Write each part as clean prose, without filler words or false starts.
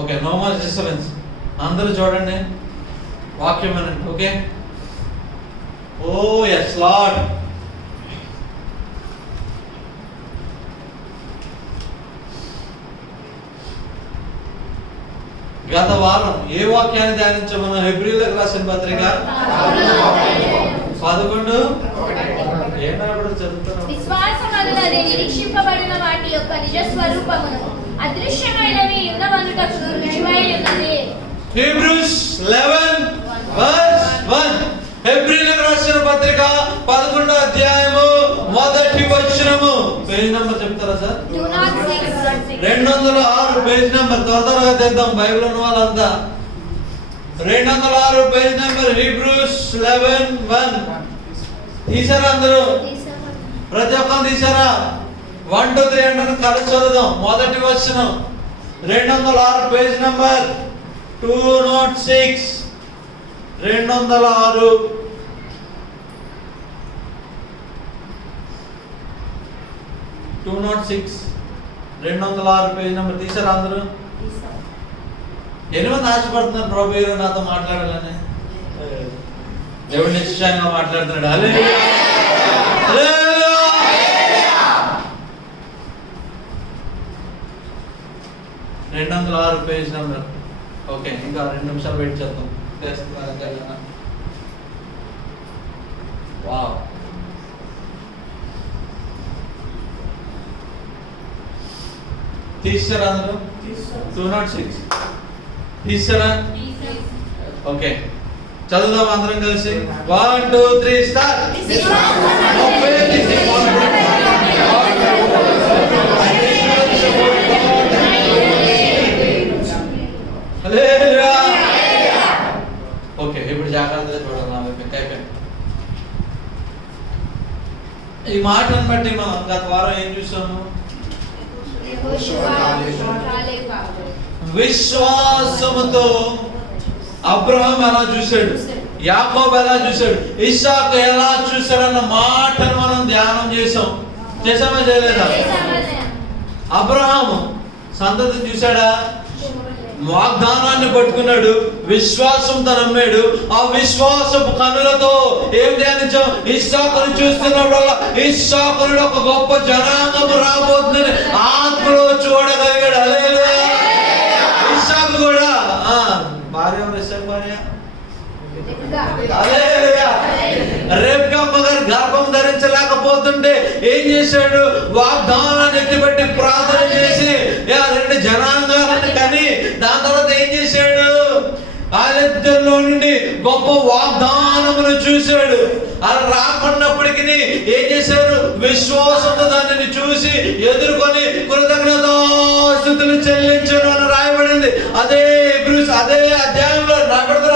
Okay, no much disturbance. అందరూ చూడండి, వాక్యం అనండి. ఓకే. ఓ ఎస్ లార్డ్. గత వారం ఏ వాక్యాన్ని ధ్యానించమన్నా? హెబ్రీయులకు రాసిన పత్రిక 11 ఏనాడు చదువుతున్నాం? విశ్వాసమనున్నది నిరీక్షింపబడిన వాటి యొక్క నిజ స్వరూపమును, అదృశ్యమైనవి ఉన్నవనుటకు రుజువై ఉన్నది. హీబ్రూస్ 11:1. హెబ్రీయులకు రాసిన పత్రిక 11వ అధ్యాయము 1వ వచనము. పేజ్ నంబర్ చెప్తారా సార్? 206 page number. త్వరగా తెద్దాం బైబిల్ ఉన్న వాళ్ళంతా. 206 పేజ్ నంబర్. హీబ్రూస్ 11:1 తీసారా అందరూ? ప్రతి ఒక్కరు తీసారా? 1 2 3 అంటే కలిసి చదువుదాం. 1వ వచనం 206 పేజ్ నంబర్ 206. 206 206 206 పేజ్ నెంబర్ తీసారా అందరూ? ఎన్ని మంది ఆశపడుతున్నారు ప్రభు గారు నాతో మాట్లాడాలని? దేవుడు నిశ్చయంగా మాట్లాడుతున్నాడు. హల్లెలూయా. 206 పేజ్ నెంబర్. ఓకే, ఇంకా 2 నిమిషాలు వెయిట్ చేద్దాం. వావ్. తీసారా అందరూ? 206 తీసారా? ఓకే, చదువుదాం అందరం కలిసి. 1 2 3 స్టార్ట్. ఓకే, ఇప్పుడు జాగ్రత్తగా చూడాలి. ఈ మాటను బట్టి మనం గత వారం ఏం చూసాము? విశ్వాసముతో అబ్రహాం ఎలా చూశాడు, యాకోబు ఎలా చూశాడు, ఇస్సాకు ఎలా చూశాడన్న మాటను మనం ధ్యానం చేసామా చేయలేదా? అబ్రహాము సంతతి చూశాడా? వాగ్దానాన్ని పట్టుకున్నాడు, విశ్వాసంతో నమ్మాడు. ఆ విశ్వాసపు కన్నులతో ఏం ధ్యానించాం? ఇస్సాకును చూస్తున్నప్పుడల్లా ఇస్సాకును ఒక గొప్ప జనాంగం రాబోతుందని ఆత్మలో చూడగలిగాడు. హల్లెలూయా. ఇస్సాకు కూడా భార్య ఇస్సాకు భార్య రెబ్కా మగర్ గర్భం ధరించలేకపోతుంటే ఏం చేశాడు? వాగ్దానాన్ని ఎత్తిపెట్టి ప్రార్థన చేసి 2 జనాంగాలను కని దాని తర్వాత ఏం చేశాడు? వాళ్ళిద్దరిలో నుండి గొప్ప వాగ్దానమును చూశాడు. అలా రాకున్నప్పటికీ ఏం చేశారు? విశ్వాసంతో దానిని చూసి ఎదుర్కొని కృతజ్ఞతాస్తుతులు చెల్లించడం అని రాయబడింది. అదే అధ్యాయంలో రాబడదా?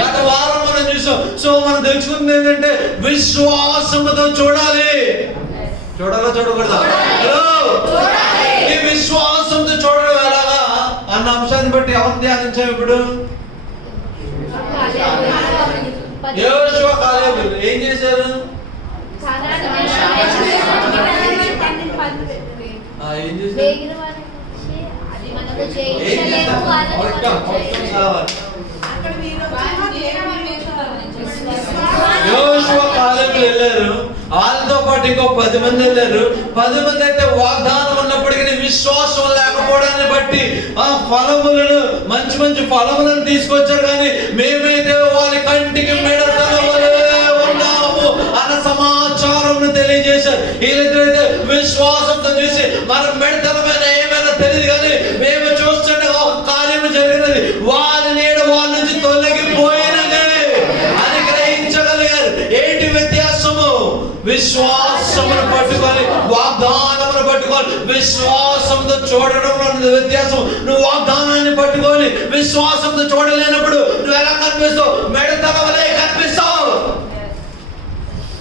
గత వారం మనం చూసాం. సో మనం తెలుసుకుంది ఏంటంటే విశ్వాసముతో చూడాలి. చూడకూడదా? ఈ విశ్వాసంతో చూడడం ఎలాగా అన్న అంశాన్ని బట్టి ఎవరు ధ్యానించాం ఇప్పుడు? యోషువ కాలేబు ఏం చేశారు? యోషువ కాలేబులు వెళ్ళారు. వాళ్ళతో పాటు ఇంకో 10 మంది వెళ్ళారు. 10 మంది అయితే వాగ్దానం ఉన్నప్పటికీ విశ్వాసం లేకపోవడాన్ని బట్టి ఆ ఫలములను మంచి ఫలములను తీసుకొచ్చారు. కానీ మేమైతే వాళ్ళ కంటికి మెడతల వలె ఉన్నాము అన్న సమాచారం తెలియజేశారు. వీళ్ళిద్దరైతే విశ్వాసంతో చూసి మనం మెడతలమైన ఏమైనా తెలియదు, కానీ మేము చూస్తుంటే ఒక కార్యము జరిగినది, వాళ్ళ నీడ వాళ్ళ నుంచి తొలగిపోయినది అని గ్రహించగలిగారు. ఏంటి వ్యత్యాసము? విశ్వాసమును పట్టుకొని వాగ్దానమును పట్టుకొని విశ్వాసంతో చూడడంలో వ్యత్యాసం. నువ్వు వాగ్దానాన్ని పట్టుకొని విశ్వాసంతో చూడలేనప్పుడు నువ్వు ఎలా కనిపిస్తావు? మెడతల వలె కనిపిస్తావు.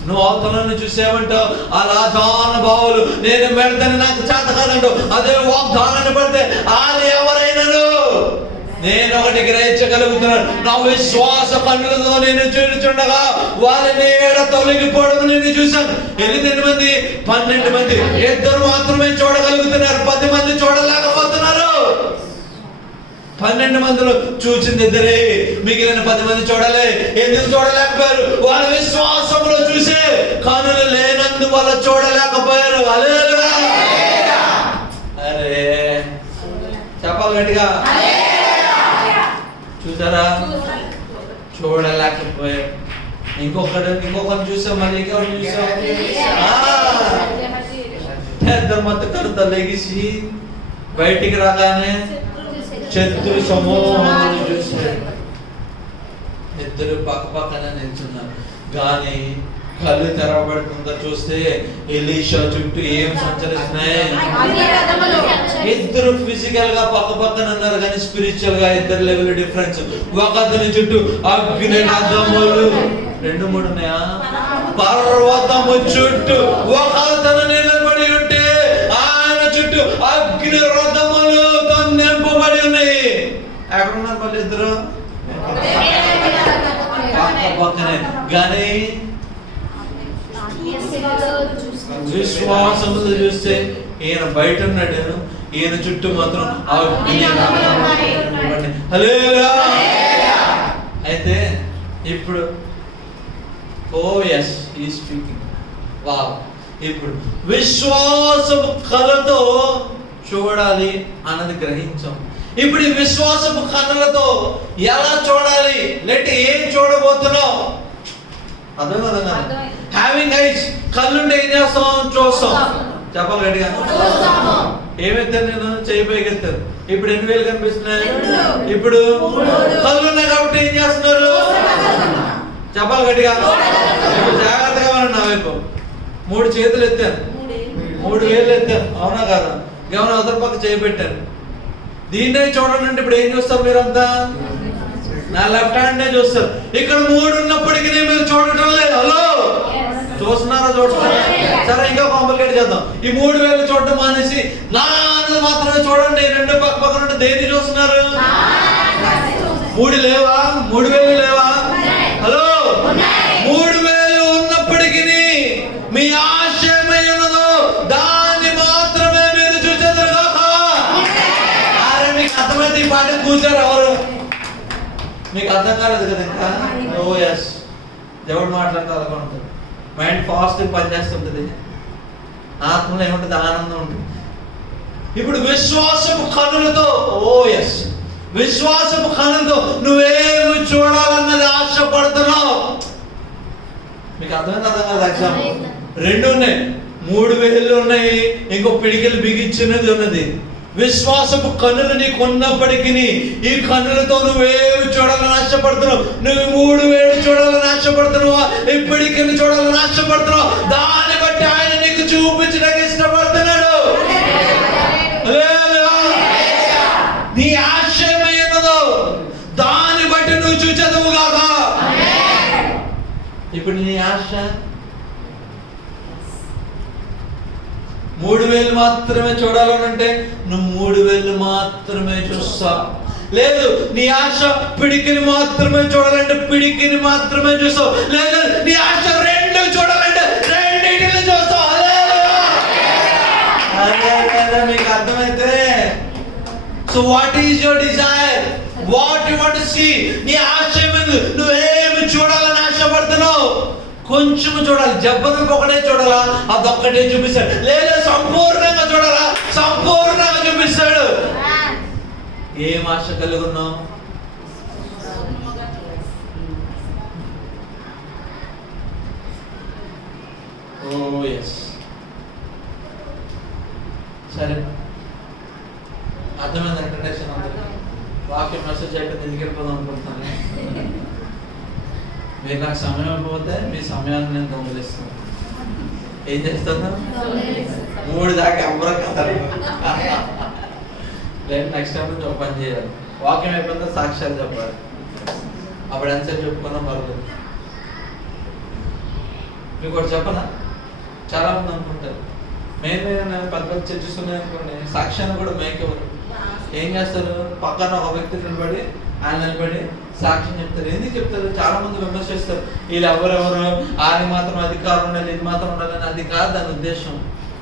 నువ్వు అవతలను చూసేవంటావు అలా జానభావులు నేను మెడతని నాకు చేత కాదంటావు. అదే వాగ్దానాన్ని పడితే వాళ్ళు ఎవరైనాను నేను ఒకటి గ్రహించగలుగుతున్నాను. నా విశ్వాస కన్నులతో నేను చూచుండగా వాళ్ళ నీడ తొలగిపోవడం నేను చూశాను. 8 మంది 12 మంది 2 మాత్రమే చూడగలుగుతున్నారు. 10 మంది చూడలేకపోతున్నారు. 12 మందిలో చూసింది ఇద్దరే, మిగిలిన 10 మంది చూడలే. ఎందుకు చూడలేకపోయారు? వాళ్ళ విశ్వాసంలో చూసే కనులు లేనందువల్ల చూడలేకపోయారు. హల్లెలూయా. అరే చెప్పాలి గట్టిగా. చూసారా? చూడలేకపోయారు. ఇంకొకరిని చూసాం, మళ్ళీ ఇంకొకరిని చూసాం. ఇద్దరు మొత్తం కనుత లెగిసి బయటికి రాగానే శత్రు సమూహాన్ని చూశారు. ఇద్దరు పక్క పక్కన నిల్చున్నారు. కానీ కళ్ళు తెరవబడుతుందా చూస్తే ఎలీషా చుట్టూ ఏం సంచరిస్తున్నాయి? ఇద్దరు ఫిజికల్ గా పక్క పక్కన ఉన్నారు, కానీ స్పిరిచువల్ గా ఇద్దరు లెవెల్ డిఫరెన్స్. ఒకతని చుట్టూ అగ్ని రథములు, 2 3 ఉన్నాయా? పర్వతము చుట్టూ ఒకతను నిలబడి ఉంటే ఆయన చుట్టూ అగ్ని రథములతో నింపబడి ఉన్నాయి. ఎక్కడున్నారు వాళ్ళు ఇద్దరు? పక్క పక్కనే. కానీ విశ్వాసముతో చూస్తే ఈయన బయట ఉన్నాడు, ఈయన చుట్టూ మాత్రం హల్లెలూయా. అయితే ఇప్పుడు yes, he is speaking. Wow. ఇప్పుడు విశ్వాసపు కళ్ళతో చూడాలి అన్నది గ్రహించాం. ఇప్పుడు ఈ విశ్వాసపు కళ్ళతో ఎలా చూడాలి? లేకపోతే ఏం చూడబోతున్నావు? అర్థమవుతుందా? హ్యావింగ్ ఐస్, కళ్ళుంటే ఏం చేస్తాం? చూస్తాం. చెప్పాలి గట్టిగా. ఏమెత్తాను నేను? చేయి పైకి ఎత్తాను. ఇప్పుడు ఎన్ని వేలు కనిపిస్తున్నాయి? ఇప్పుడు కళ్ళు ఉన్నాయి కాబట్టి ఏం చేస్తున్నారు? చెప్పాలి గట్టిగా. ఇప్పుడు జాగ్రత్తగా ఉన్నాను. నా వైపు 3 చేతులు ఎత్తాను, 3 వేలు ఎత్తాను. అవునా కాదా? గమనం అవతల పక్క చేయి పెట్టాను. దీన్నే చూడండి అంటే ఇప్పుడు ఏం చూస్తారు మీరంతా? నా లెఫ్ట్ హ్యాండ్ చూస్తారు. ఇక్కడ 3 ఉన్నప్పటికీ మీరు చూడటం లేదు. హలో, చూస్తున్నారా? చూస్తున్నారా? సరే, ఇంకా కాంప్లికేట్ చేద్దాం. ఈ 3 వేలు చూడటం మానేసి నా మాత్రమే చూడండి. 2 పక్క పక్కన దేన్ని చూస్తున్నారు? 3 లేవా? 3 వేలు లేవా? హలో, 3 వేలు ఉన్నప్పటికీ మీ ఆశయమైనదో దాన్ని మాత్రమే మీరు చూసేదారు. అరే, మీకు అర్థమైతే ఈ పాట కూర్చారు ఎవరు? మీకు అర్థం కాలేదు కదా ఇంకా? ఓ ఎస్, దేవుడు మాట్లాడితే అలాగే ఉంటుంది. మైండ్ ఫాస్ట్ పనిచేస్తుంటుంది, ఆత్మలో ఏముంటుంది? ఆనందం ఉంటుంది. ఇప్పుడు విశ్వాసపు కనులతో, ఓ ఎస్, విశ్వాసపు కనులతో నువ్వేమి చూడాలన్నది ఆశపడుతున్నావు. మీకు అర్థమైంది? అర్థం కాదు. ఎగ్జాంపుల్ 2 ఉన్నాయి, 3 వేలు ఉన్నాయి, ఇంకో పిడికిలు బిగించినది ఉన్నది. విశ్వాసపు కన్నులు నీకు ఉన్నప్పటికీ ఈ కన్నులతో నువ్వేమి చూడాలని ఆశపడుతున్నావు? నువ్వు 3 వేలు చూడాలని ఆశపడుతున్నావా? ఇప్పటికీ చూడాలని ఆశపడుతున్నావు? దాన్ని బట్టి ఆయన నీకు చూపించడానికి ఇష్టపడుతున్నాడు. నీ ఆశయమైనదో దాన్ని బట్టి నువ్వు చూచదువు కాక. ఇప్పుడు నీ ఆశ 3 వేలు మాత్రమే చూడాలనంటే నువ్వు 3 వేలు మాత్రమే చూస్తా. లేదు, నీ ఆశ పిడికిని మాత్రమే చూడాలంటే పిడికిని మాత్రమే చూస్తావు. లేదు, నీ ఆశ 2 చూడాలంటే 2 చూస్తావు. మీకు అర్థమైతే? So what is your desire? What you want to see? నీ ఆశయం నువ్వేమి చూడాలని ఆశపడుతున్నావు? కొంచెం చూడాలి, జబ్బను ఒకటే చూడాలా? అదొక్కటే చూపిస్తాడు. లేదా సంపూర్ణంగా చూడాలా? సంపూర్ణంగా చూపిస్తాడు. ఏం ఆశ కలిగి ఉన్నావు? ఓ ఎస్, సరే, అర్థమైంది. ఇంట్రడక్షన్ అందరికీ వాక్యం మెసేజ్ అయిపోయింది. ఎందుకు వెళ్ళిపోదాం అనుకుంటున్నాను. మీరు నాకు సమయం అయిపోతే మీ సమయాన్ని నేను దొంగలిస్తాను. ఏం చేస్తాను? 3 దాకా ఎవరు కథలు. లేదు, నెక్స్ట్ టైం నుంచి ఒక పని చేయాలి. వాక్యం అయిపోతే సాక్ష్యాలు చెప్పాలి. అప్పుడు ఎంతసేపు చెప్పుకున్నాం పర్లేదు. మీకు ఒకటి చెప్పనా? చాలా మంది అనుకుంటారు మెయిన్ పెద్ద చర్చస్ ఉన్నాయి అనుకోండి, సాక్ష్యాన్ని కూడా మేకెవరు ఏం చేస్తారు? పక్కన ఒక వ్యక్తి నిలబడి ఆయన నిలబడి సాక్ష్యం చెప్తారు. ఎందుకు చెప్తారు? చాలా మంది విమర్శిస్తారు. వీళ్ళు ఎవరెవరు, ఆయన మాత్రం అధికారం ఉండాలి, ఇది మాత్రం ఉండాలని. అది కాదు దాని ఉద్దేశం.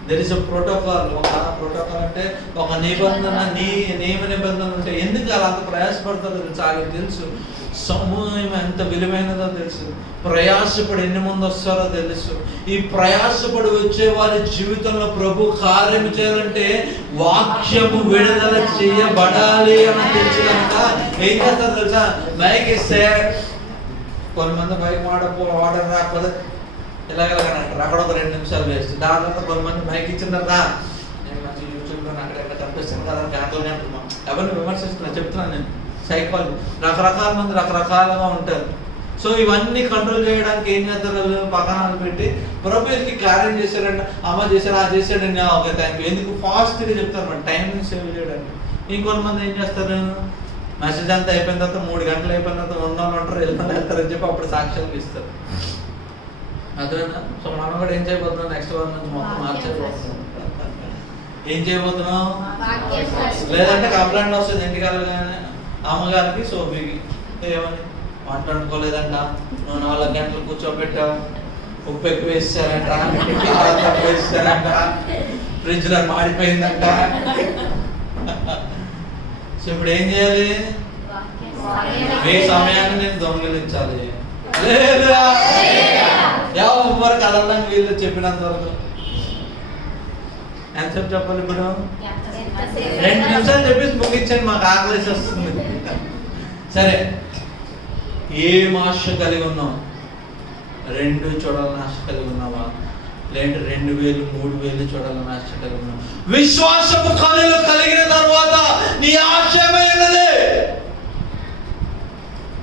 దెర్ ఇస్ అ ప్రోటోకాల్, ఒక ప్రోటోకాల్ అంటే ఒక నిబంధన, నియమ నిబంధనలు ఉంటాయి. ఎందుకు అలా అంత ప్రయాసపడతారో తెలుసు, ఆయనకు తెలుసు. సమూహం ఎంత విలువైనదో తెలుసు. ప్రయాసపడి ఎన్ని మంది వస్తారో తెలుసు. ఈ ప్రయాసపడి వచ్చే వారి జీవితంలో ప్రభు కార్యం చేయాలంటే వాక్యము విడుదల చేయబడాలి అని తెలుసు కనుక ఏం చేస్తారు తెలుసా? మైక్ ఇస్తే కొంతమంది మైక్ ఆర్డర్ రాకపోతే ఇలాగలాగంటారు, అక్కడ ఒక 2 నిమిషాలు వేస్ట్. దాని తర్వాత కొంతమంది మైక్ ఇచ్చిన తర్వాత నేను మంచి యూట్యూబ్లో అక్కడ కనిపిస్తాను కదా గంటలు ఎవరిని విమర్శిస్తున్నా చెప్తున్నాను నేను. సైకాలజీ రకరకాల మంది రకరకాలుగా ఉంటారు. సో ఇవన్నీ కంట్రోల్ చేయడానికి ఏం చేస్తారు వాళ్ళు? పక్కన పెట్టి ప్రభుత్వకి కార్యం చేశారంటే అమ్మ చేశారు, ఆ చేశాడండి, ఓకే థ్యాంక్ యూ. ఎందుకు ఫాస్ట్గా చెప్తారు మన టైంని సేవ్ చేయడానికి. ఇంకొంతమంది ఏం చేస్తారు? మెసేజ్ అంతా అయిపోయిన తర్వాత 3 గంటలు అయిపోయిన తర్వాత ఉన్న వాళ్ళు ఉంటారు, వెళ్తారని చెప్పి అప్పుడు సాక్ష్యాలు ఇస్తారు. అదేనా? సో మనం కూడా ఏం చేయబోతున్నాం? నెక్స్ట్ వారం నుంచి మొత్తం మార్చేయబోతున్నాం. ఏం చేయబోతున్నాం? లేదంటే కంప్లైంట్ వస్తుంది ఇంటికి వెళ్ళగానే అమ్మగారికి, సోఫీకి. ఏమని మాట్లాడుకోలేదంట, నువ్వు 4 గంటలు కూర్చోబెట్టావు, ఉప్పు ఎక్కువ వేసారంట, కారం తక్కువ వేసారంట, ఫ్రిడ్జ్ లో మాడిపోయిందంట. సో ఇప్పుడు ఏం చేయాలి? మీ సమయాన్ని నేను దొంగిలించాలి. లేదా ఎవరు కదలడానికి వీళ్ళు చెప్పినంత వరకు ఎంతసేపు చెప్పాలి? ఇప్పుడు 2 నిమిషాలు చెప్పేసి ముగించండి, మాకు ఆకలేసి వస్తుంది. సరే, ఏం ఆశ కలిగి ఉన్నావు? 2 చూడాలని ఆశ కలిగి ఉన్నావా? లేదంటే 2000 3000 చూడాలని ఆశ కలిగి ఉన్నావా? విశ్వాసపు కనులు కలిగిన తర్వాత నీ ఆశ ఏమైనది?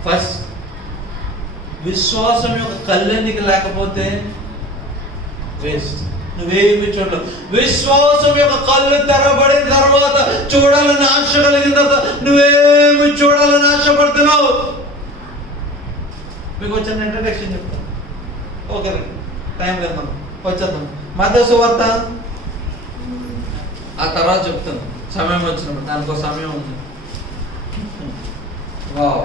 ఫస్ట్ విశ్వాసం యొక్క కళ్ళు నీకు లేకపోతే వేస్ట్, నువ్వేమి చూడలేవు. విశ్వాసం యొక్క కళ్ళు తెరబడిన తర్వాత, చూడాలని ఆశ కలిగిన తర్వాత నువ్వేమి చూడాలని ఆశపడుతున్నావు? మీకు వచ్చిన ఇంట్రడక్షన్ చెప్తాను. ఓకే, టైం లేదు, మనం వచ్చేద్దాం. మత్తయి సువార్త ఆ తర్వాత చెప్తాను సమయం వచ్చినప్పుడు, దానికి ఒక సమయం ఉంది. వావ్,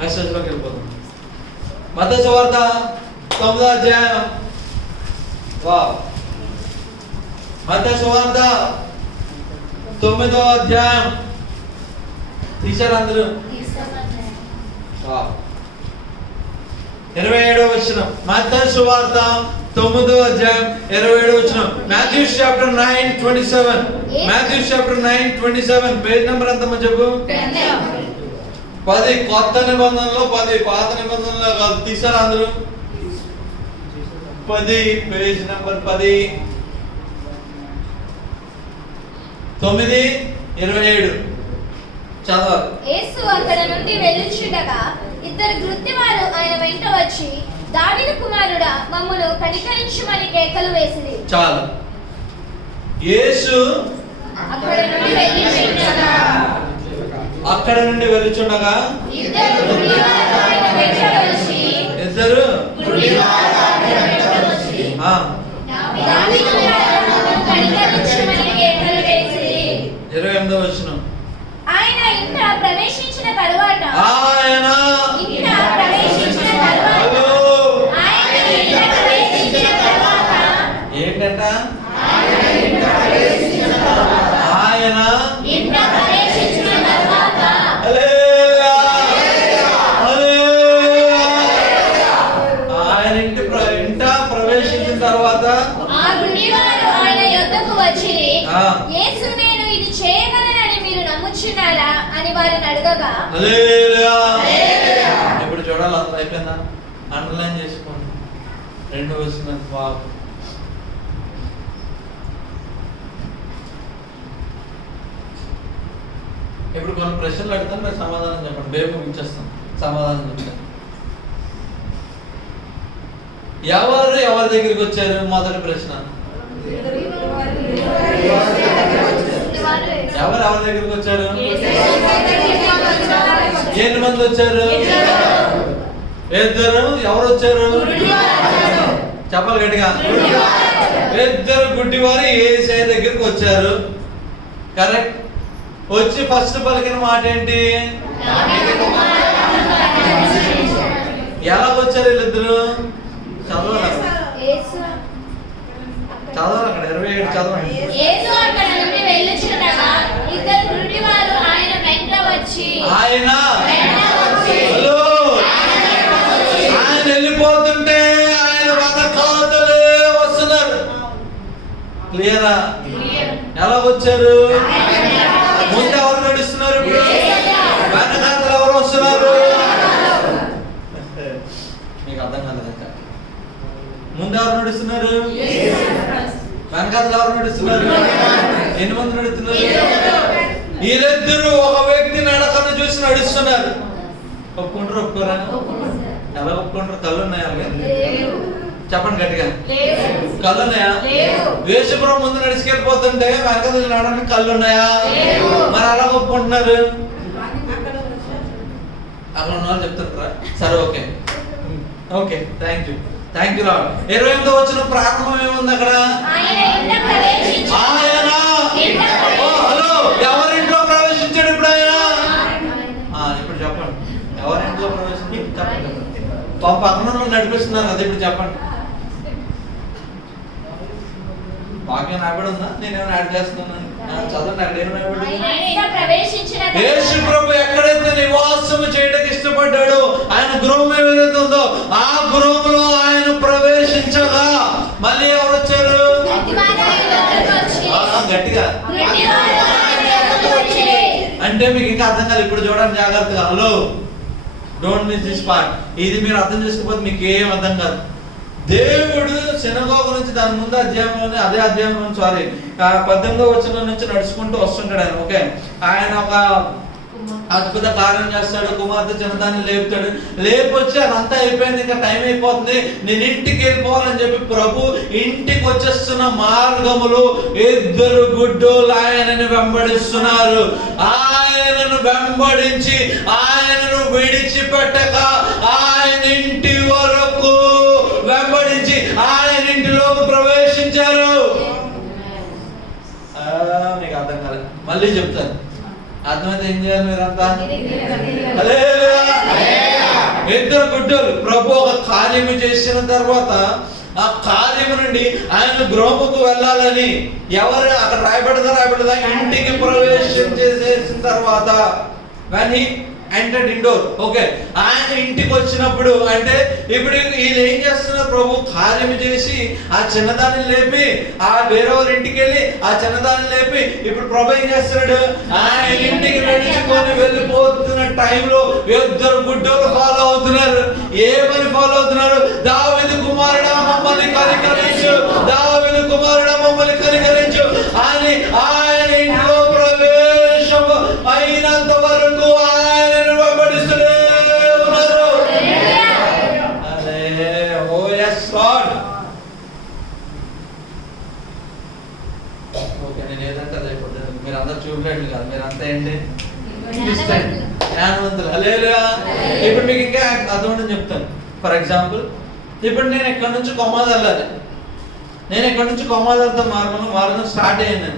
మెసేజ్లోకి వెళ్ళిపోతాం. మత్తయి సువార్త 9వ అధ్యాయం. వావ్, మత్తయి సువార్త 9వ అధ్యాయం తీశారు అందరూ? 27వ వచనం. మత్తయి సువార్త 9వ అధ్యాయం 27వ వచనం. Matthew chapter 9:27. Matthew chapter 9:27. Page number ఎంత చెప్పు? 10. కొత్త నిబంధనలో 10, పాత నిబంధనలో కాదు. తీసారా అందరూ? 10, పేజ్ నెంబర్ 10. 9:27 చదవాలి. యేసు అక్కడ నుండి వెళ్ళుచుండగా 2 గ్రుడ్డివారు ఆయన వెంట వచ్చి, దావీదు కుమారుడా, మమ్మును కనికరించుమని కేకలు వేసిరి. చాలు. యేసు అక్కడ నుండి వెళ్ళుచుండగా 2 గ్రుడ్డివారు ఆయన వెంట వచ్చి, దావీదు కుమారుడా, మమ్మును కనికరించుమని కేకలు వేసిరి. 28వ వచనం. ఆయన ఇంట ప్రవేశించిన తరువాత ఏంటంట? ఆయన ఇంట ప్రవేశించిన తర్వాత ఆయన యొద్దకు వచ్చి, యేసు నేను ఇది చేయగలనని మీరు నమ్ముచున్నారా అని వారిని అడగగా, ఇప్పుడు చూడాలి. అంత అయిపోయిందా? అండర్లైన్ చేసుకోండి. 2 వచ్చిన బాబు. ఇప్పుడు కొన్ని ప్రశ్నలు అడుగుతాను, మీరు సమాధానం చెప్పండి. బేబు ముగించేస్తాం, సమాధానం చెప్తాను. ఎవరి దగ్గరికి వచ్చారు? మొదటి ప్రశ్న. ఎవరి దగ్గరికి వచ్చారు? ఎన్ని మంది వచ్చారు? 2. ఎవరు వచ్చారు? చెప్పాలి గట్టిగా. 2 గుడ్డివారు యేసయ్య దగ్గరికి వచ్చారు. కరెక్ట్. వచ్చి ఫస్ట్ పలికిన మాట ఏంటి? ఎలా వచ్చారు వీళ్ళిద్దరు? చదవాలి అక్కడ 27 చదవండి. యేసు అక్కడ నుండి వెళ్ళుచుండగా ఇద్దరు గుడ్డివారు ఆయన వెంట వచ్చి ఆయన హలో ఆయన వెళ్ళిపోతుంటే ఆయన వెనకాతలే వస్తున్నారు. క్లియరా? ఎలా వచ్చారు? ముందు ఎవరు నడుస్తున్నారు? వెనకాతలు ఎవరు వస్తున్నారు? మీకు అర్థం కాలేదు. ముందు ఎవరు నడుస్తున్నారు? వెనకాతలు ఎవరు నడుస్తున్నారు? ఎన్ని మంది నడుస్తున్నారు? వీళ్ళిద్దరూ ఒక వ్యక్తి నడకను చూసి నడుస్తున్నారు. ఒప్పుకుంటారు ఒప్పుకోరా? ఎలా ఒప్పుకుంటారు? కళ్ళు ఉన్నాయా? చెప్పండి గట్టిగా. కళ్ళు ఉన్నాయా? యేసుప్రభు ముందు నడుచుకెళ్ళిపోతుంటే వెనకాతలు నడడానికి కళ్ళు ఉన్నాయా? మరి అలా ఒప్పుకుంటున్నారు? అక్కడ ఉన్న వాళ్ళు చెప్తుంటారా? సరే, okay okay, thank you Lord. 28వ వచనం ప్రారంభం ఏముంది అక్కడ? ఆయన హలో ఎవరింట్లో ప్రవేశించాడు ఇప్పుడు ఆయన? ఇప్పుడు చెప్పండి, ఎవరింట్లో ప్రవేశించాడు? చెప్పండి. పక్కన నడిపిస్తున్నారు కదా, ఇప్పుడు చెప్పండి. వాక్యం రాబడి ఉందా? నేనేమైనా యాడ్ చేస్తున్నాను? చదవండి. అక్కడ ఏం రాబడి? యేసు ప్రభు ఎక్కడైతే నివాసము చేయడానికి ఇష్టపడ్డాడో, ఆయన గృహం ఏదైతే ఉందో ఆ గృహంలో ఆయన ప్రవేశించగా మళ్ళీ ఎవరు వచ్చారు? గట్టిగా అంటే మీకు ఇంకా అర్థం కాదు. ఇప్పుడు చూడండి జాగ్రత్తగా. Hello, don't miss this part. ఇది మీరు అర్థం చేసుకోకపోతే మీకు ఏం అర్థం కాదు. దేవుడు సినగోగు నుంచి దాని ముందు అధ్యాయంలోనే అదే అధ్యాయంలో 18వ వచనం నుంచి నడుచుకుంటూ వస్తుంటాడు ఆయన. ఓకే, ఆయన ఒక అద్భుత కార్యం చేస్తాడు. కుమార్తె చిన్నదాన్ని లేపుతాడు. లేపొచ్చి అదంతా అయిపోయింది, ఇంకా టైం అయిపోతుంది, నేను ఇంటికి వెళ్ళిపోవాలని చెప్పి ప్రభు ఇంటికి వచ్చేస్తున్న మార్గములో ఇద్దరు గుడ్డోలు ఆయనను వెంబడిస్తున్నారు. ఆయనను వెంబడించి ఆయనను విడిచిపెట్టక ఆయన ఇంటి వరకు వెంబడించి ఆయన ఇంటిలోకి ప్రవేశించారు. మీకు అర్థం కాలేదు, మళ్ళీ చెప్తాను. అర్థమైతే ఏం చేయాలి మీరంతా? ఇద్దరు గుడ్డలు ప్రభు ఒక కార్యము చేసిన తర్వాత ఆ కార్యము నుండి ఆయన గృహముకు వెళ్ళాలని ఎవరు అక్కడ రాయబడదా ఇంటికి ప్రవేశం చేసేసిన తర్వాత when he entered indoor. Okay, ఆయన ఇంటికి వచ్చినప్పుడు అంటే ఇప్పుడు వీళ్ళు ఏం చేస్తున్నారు? ప్రభు కార్యం చేసి ఆ చిన్నదాన్ని లేపి ఆ వేరేవారి ఇంటికి వెళ్ళి ఆ చిన్నదాన్ని లేపి ఇప్పుడు ప్రభు ఏం చేస్తున్నాడు? ఆయన ఇంటికి నడుచుకొని వెళ్ళిపోతున్న టైంలో ఇద్దరు గుడ్డోలు ఫాలో అవుతున్నారు. ఏమని ఫాలో అవుతున్నారు? దావీదు కుమారుడా మమ్మల్ని కనికరించు, దావీదు కుమారుడా మమ్మల్ని కనికరించు అని ఆయన ఇంట్లో ప్రవేశం అయినంత వరకు ఆయనను వెంబడిస్తూనే ఉన్నారు. ఓ yes Lord. ఓకే, నేను ఏదంటే అదే అయిపోతుంది. మీరు అందరు చూడలేదు కాదు, మీరు అంతా ఏంటి? జ్ఞానవంతులు. హల్లెలూయా. ఇప్పుడు మీకు ఇంకా అర్థం చెప్తాను. ఫర్ ఎగ్జాంపుల్, ఇప్పుడు నేను ఇక్కడ నుంచి కొమ్మాది వెళ్ళాలి. నేను ఇక్కడ నుంచి కొమ్మాది వెళ్తాను. మార్గం స్టార్ట్ అయ్యాను.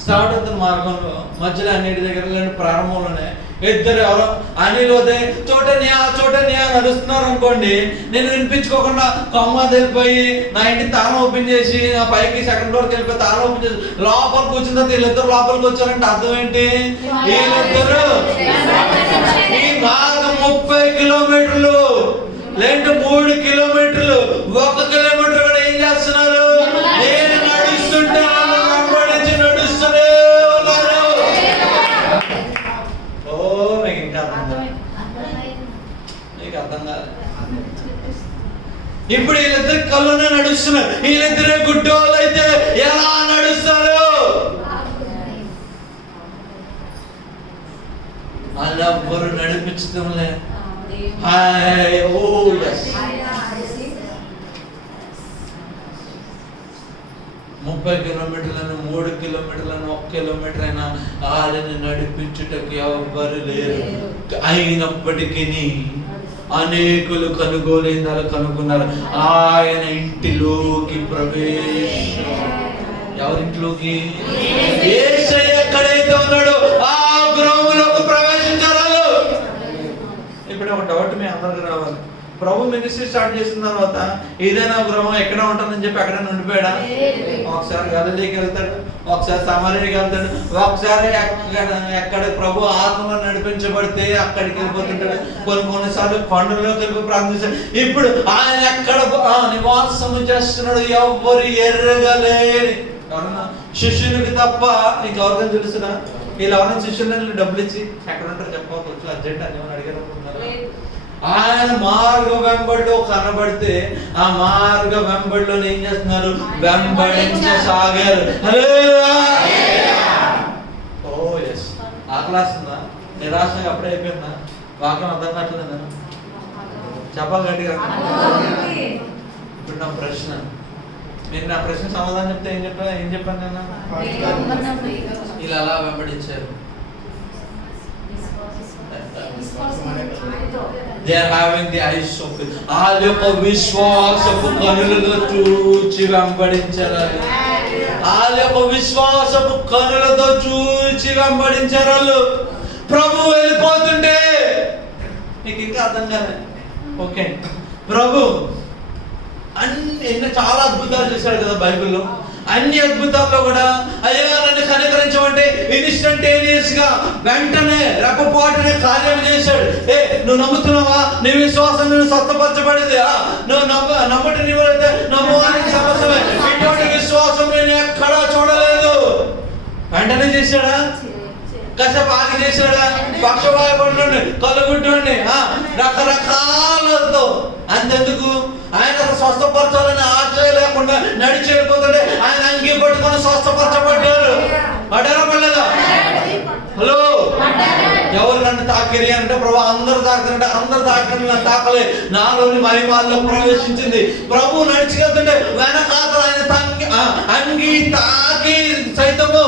స్టార్ట్ అవుతున్న మార్గంలో మధ్యలో అన్నిటి దగ్గర ప్రారంభంలోనే ఇద్దరు ఎవరో అనిలోదే చోటనియా నడుస్తున్నారు అనుకోండి. నేను వినిపించుకోకుండా కొమ్మ వెళ్ళిపోయి నా ఇంటి తాళం ఓపెన్ చేసి నా పైకి సెకండ్ ఫ్లోర్కి వెళ్ళిపోయి తాళం ఓపెన్ చేసి లోపల కూర్చున్న తర్వాత వీళ్ళిద్దరు లోపలికి వచ్చారంటే అర్థం ఏంటి? వీళ్ళిద్దరు ఈ మార్గం 30 కిలోమీటర్లు లేదంటే 3 కిలోమీటర్లు 1 కిలోమీటర్ కూడా ఏం చేస్తున్నారు? నేను నడుస్తుంటే వెంబడించి నడుస్తూనే ఉన్నారు. ఓ మీకు ఇంకా మీకు అర్థం కాదు. ఇప్పుడు వీళ్ళిద్దరు కళ్ళునే నడుస్తున్నారు. వీళ్ళిద్దరే గుడ్డోళ్ళు అయితే ఎలా నడుస్తారు? అలా ఎవరు నడిపించడం లే. 30 కిలోమీటర్లను 3 కిలోమీటర్లను 1 కిలోమీటర్ అయినా ఆయన్ని నడిపించుటకు ఎవరు లేరు. అయినప్పటికీ అనేకులు కనుగోలేందాలు కనుగొన్నారు. ఆయన ఇంటిలోకి ప్రవేశం. ఎవరింట్లోకి? యేసయ్య ఎక్కడైతే ఉన్నాడో ఆ గృహంలోకి ప్రవేశించారు. ఇప్పుడు ఒక డౌట్ మీ అందరికి రావాలి. ప్రభు మినిస్ట్రీ స్టార్ట్ చేసిన తర్వాత ఏదైనా గృహం ఎక్కడ ఉంటుందని చెప్పి ఎక్కడ ఉండిపోయాడా? ఒకసారి గలిలీకి వెళ్తాడు, ఒకసారి సమరయాకి వెళ్తాడు, ఒకసారి ఎక్కడ ప్రభు ఆత్మలో నడిపించబడితే అక్కడికి వెళ్ళిపోతుంటాడు. కొన్నిసార్లు కొండలోకి వెళ్ళి ప్రార్థిస్తాడు. ఇప్పుడు ఆయన ఎక్కడ నివాసము చేస్తున్నాడు ఎవ్వరు ఎర్రగలేని. ఎవరన్నా శిష్యునికి తప్ప ఇంకెవరికైనా తెలుసునా? వీళ్ళు ఎవరైనా శిష్యులని డబ్బులు ఇచ్చి ఎక్కడ ఉంటారు చెప్పవచ్చు అర్జెంట్ అని ఏమైనా అడిగారు? ఆయన మార్గ వెంబడిలో కనబడితే ఆ మార్గ వెంబడిలో ఏం చేస్తున్నారు? వెంబడించసాగారు. ఓ ఎస్. ఆకలాస్తుందా? నిరాశగా అప్పుడే అయిపోయిందా? వాక్యం అర్థం కావట్లేదా? చెప్పాలి గట్టిగా. ఇప్పుడు నా ప్రశ్న, నేను నా ప్రశ్న సమాధానం చెప్తే ఏం చెప్పాను నేను? ఇలా అలా వెంబడించారు. They are having the eyes of faith. వాళ్ళ యొక్క విశ్వాసపు కనులతో చూచి వెంబడించారు. వాళ్ళ యొక్క విశ్వాసపు కనులతో చూచి వెంబడించారు వాళ్ళు. ప్రభు వెళ్ళిపోతుంటే నీకు ఇంకా అర్థం కాదు. ఓకే, ప్రభు ఎన్నో చాలా అద్భుతాలు చేశాడు కదా బైబిల్లో. అన్ని అద్భుతాల్లో కూడా అయ్యా నన్ను కనికరించమంటే ఇన్స్టంటేనియస్ గా వెంటనే రెప్పపాటునే కార్యం చేశాడు. నువ్వు నమ్ముతున్నావా? నీ విశ్వాసం నువ్వు స్వస్థపరచబడింది. నువ్వు నమ్మటి నీవైతే నమ్మవానికి సమస్యమే. ఇటువంటి విశ్వాసం నేను ఎక్కడా చూడలేదు. వెంటనే చేశాడా? కాసేపు ఆగి చేశాడా? పక్షవాయుడు, కలుగుడ్డి, రకరకాలతో. అంతెందుకు ఆయన స్వస్థపరచాలని ఆశ లేకుండా నడిచి వెళ్ళిపోతుంటే ఆయన అంగీ పట్టుకొని స్వస్థపరచబడ్డారు. పడ్డారా పడలేదా? హలో, ఎవరు నన్ను తాకిరి అంటే ప్రభు అందరు తాకినంటే అందరు తాకిన తాకలే. నాలోని మహిమాల్లో ప్రవేశించింది. ప్రభు నడిచికెళ్తుంటే వెనకాతలు ఆయన అంగి తాకి సైతము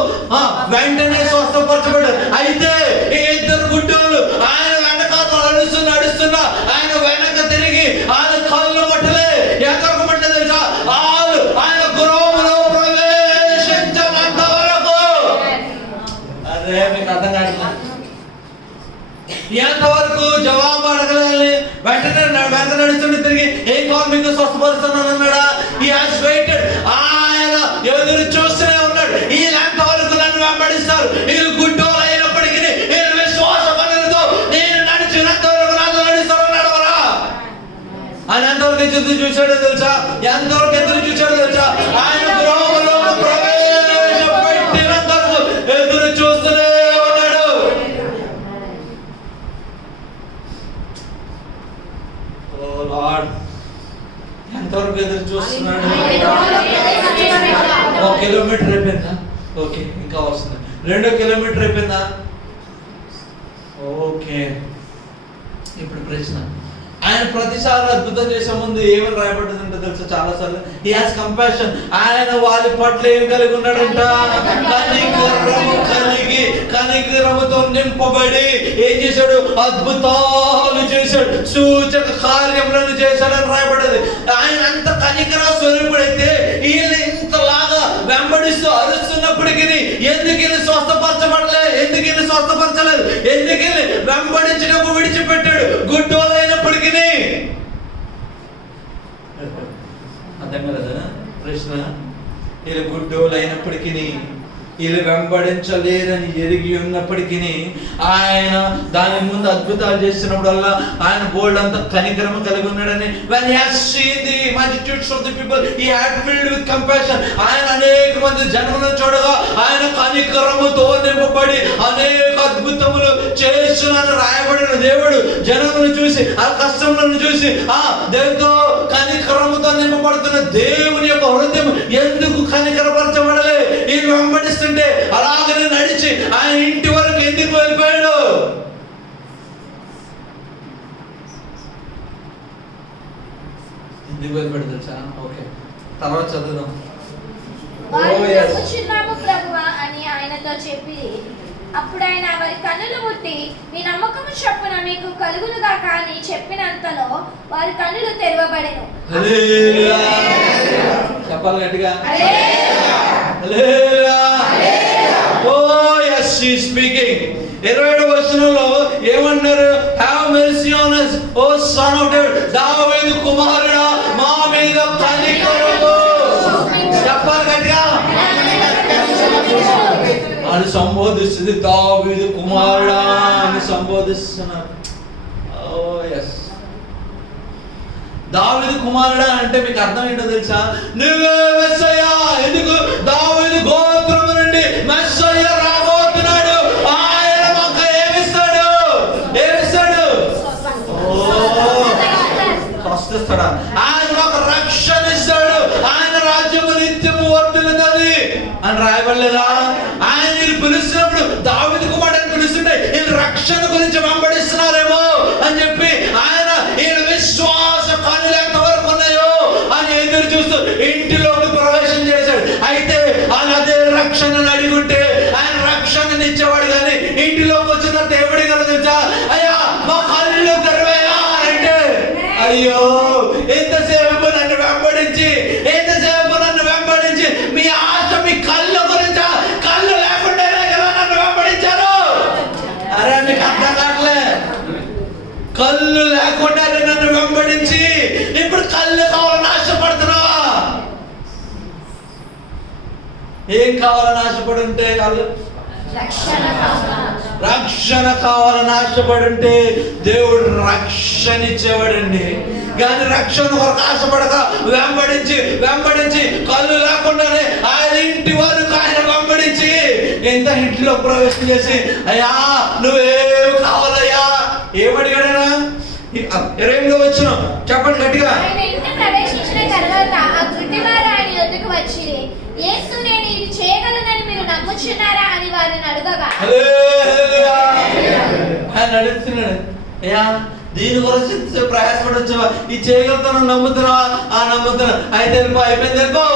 వెంటనే స్వస్థపరచబడ్డారు. అయితే ఈ ఇద్దరు గుడ్డోళ్ళు ఆయన వెనకాతలు నడుస్తున్నా ఆయన వెనక తిరిగి ఆయన కళ్ళు మట్టలే ఎక్కడికి మట్టలే తెలుసా? ఆయన గృహంలో ప్రవేశించినంత వరకు. అదే మీకు అర్థం కాదు. ఎంతవరకు జవాబు అడగలని వెంటనే వెంట నడుస్తుంటే తిరిగి ఏం కావాలి మీకు స్వస్థపరుస్తున్నాను అన్నాడా? ఆయన ఎదురు చూస్తూనే ఉన్నాడు. వీళ్ళు ఎంతవరకు నన్ను వెంబడిస్తారు? వీళ్ళు గుడ్డోలు అయినప్పటికీ నేను విశ్వాసపరులతో నేను నడిచినంత వరకు నాతో నడుస్తారు అన్నాడు. వరా ఆయన ఎంతవరకు ఎదురు చూశాడో తెలుసా? ఎంతవరకు ఎదురు చూశాడో తెలుసా? ఆయన గృహంలో ప్రవేశపెట్టినంత వరకు ఎదురు చూస్తూనే ఉన్నాడు. ఓ లార్డ్, ఎంతవరకు ఎదురు చూస్తున్నాడు? 1 కిలోమీటర్ అయిపోయిందా? ఓకే, ఇంకా వస్తుంది. 2 కిలోమీటర్ అయిపోయిందా? ఓకే. ఇప్పుడు ప్రశ్న, ఆయన ప్రతిసారి అద్భుతం చేసే ముందు ఏమని రాయబడ్డదంటే తెలుసా? చాలా సార్లు హి హాస్ కంపాషన్. ఆయన వారి పట్ల ఏం కలిగి ఉన్నాడంట? కనికరముతో నింపబడి ఏం చేశాడు? అద్భుతాలు చేశాడు, సూచక కార్యములను చేశాడని రాయబడ్డది. ఆయన అంత కనికర స్వరూపుడైతే వీళ్ళు ఇంతలాగా వెంబడిస్తూ అరుస్తున్నప్పటికీ ఎందుకు వీళ్ళు స్వస్థపరచబడలే? ఎందుకు వీళ్ళు స్వస్థపరచలేదు? ఎందుకు వీళ్ళు వెంబడించడానికి విడిచిపెట్టాడు? గుడ్డోలైనప్పటికీ. అర్థం కదా ప్రశ్న? వీళ్ళు గుడ్డోలు అయినప్పటికీ, వీళ్ళు వెంబడించలేరని ఎరిగి ఉన్నప్పటికీ ఆయన దాని ముందు అద్భుతాలు చేస్తున్నప్పుడల్లా ఆయన బోల్డ్ అంత కనికరము కలిగి ఉన్నాడని. when he has seen the multitudes of the people, he had filled with compassion. ఆయన అనేక మంది జనములను చూడగా ఆయన కనికరముతో నింపబడి అనేక అద్భుతములు చేస్తున్నాను రాయబడిన దేవుడు జనములను చూసి, ఆ కష్టములను చూసి, దేవుడితో కనికరముతో నింపబడుతున్న దేవుని యొక్క హృదయం ఎందుకు కనికరపరచబడలే? ఈ వెంబడిస్తుంటే అలాగనే నడిచి ఆయన ఇంటి వరకు ఎందుకు వెళ్ళిపోయాడు? ఎందుకు వెళ్ళిపోయాడు తెలుసా? ఓకే, తర్వాత చదువుదాం. ప్రభువా అని ఆయనతో చెప్పి, అప్పుడు ఆయన వారి కన్నులు ముట్టి మీ నమ్మకము చొప్పున మీకు కలుగునుగా కానీ చెప్పినంతలో వారి కన్నులు తెరవబడెను. చెప్పాలి గట్టిగా. స్పీకింగ్ 27వ వచనంలో ఏమన్నారు? Have mercy on us. O O son of David, దావీదు కుమారుడా మా మీద కనికరము. చెప్పాలి గట్టిగా. అని సంబోధిస్తుంది, దావీదు కుమారుడా అని సంబోధిస్తున్నారు. దావీదు కుమారుడా అంటే మీకు అర్థం ఏంటో తెలుసా? నువ్వే మెస్సయ్యా. ఎందుకు? దావీదు గోత్రము నుండి మెస్సయ్య రాబోతున్నాడు. ఆయన మాకు ఏమిస్తాడు? స్వస్థిస్తాడా? ఆయన మాకు రక్షణ ఇస్తాడు. ఆయన రాజ్యము నిత్యము వర్ధిల్లుతుంది అని రాయబడలేదా? ఆయన పిలుస్తున్నప్పుడు దావీదు కుమారుడు అని పిలుస్తుంటే ఈయన రక్షణ గురించి వెంబడిస్తున్నారేమో అని చెప్పి ఆయన ఈయన విశ్వాస కనులు ఎంతవరకు ఉన్నాయో అని ఎదురు చూస్తూ ఇంటిలోకి ప్రవేశం చేశాడు. అయితే ఆయన అదే రక్షణను అడిగుంటే ఆయన రక్షణనిచ్చేవాడు, కానీ ఇంటిలోకి వచ్చిన దేవుడి కదా తెలుసా? అయ్యా మా కళ్ళు తెరవేయా అంటే, అయ్యో ఎంతసేపు నన్ను వెంబడించి మీ ఆశ మీ కళ్ళు గురించా? కళ్ళు లేకుండానే కదా నన్ను వెంబడించారు. అరే మీకు అర్థం కావట్లే. కళ్ళు లేకుండానే నన్ను వెంబడించి ఇప్పుడు కళ్ళు కావాలని ఆశపడుతున్నావా? ఏం కావాలని ఆశపడుంటే? కళ్ళు రక్షణ కావాలని ఆశపడుంటే దేవుడు రక్షణ ఇచ్చేవాడండి. కానీ రక్షణ కొరకు ఆశపడక వెంబడించి కళ్ళు లేకుండానే ఆయన ఇంటి వరకు ఆయన వెంబడించి ఎంత ఇంటిలో ప్రవేశం చేసి, అయ్యా నువ్వేం కావాలయ్యా? ఏమడిగాడైనా? 28వ వచనం చెప్పండి గట్టిగా. ఆయన ఇంటి ప్రవేశించిన తర్వాత ఆ గుడ్డివారు ఆయన యొద్దకు వచ్చి, యేసు నేను ఇది చేయగలనని మీరు నమ్ముచున్నారా అని వారిని అడగగా, ఆయన అడుగుతున్నాడు, అయ్యా దీని గురించి ప్రయాసపడి వచ్చావా? ఇది చేయగలుగుతాను నమ్ముతున్నావా? నమ్ముతున్నా. అయితే అయిపోయింది వెళ్ళిపో.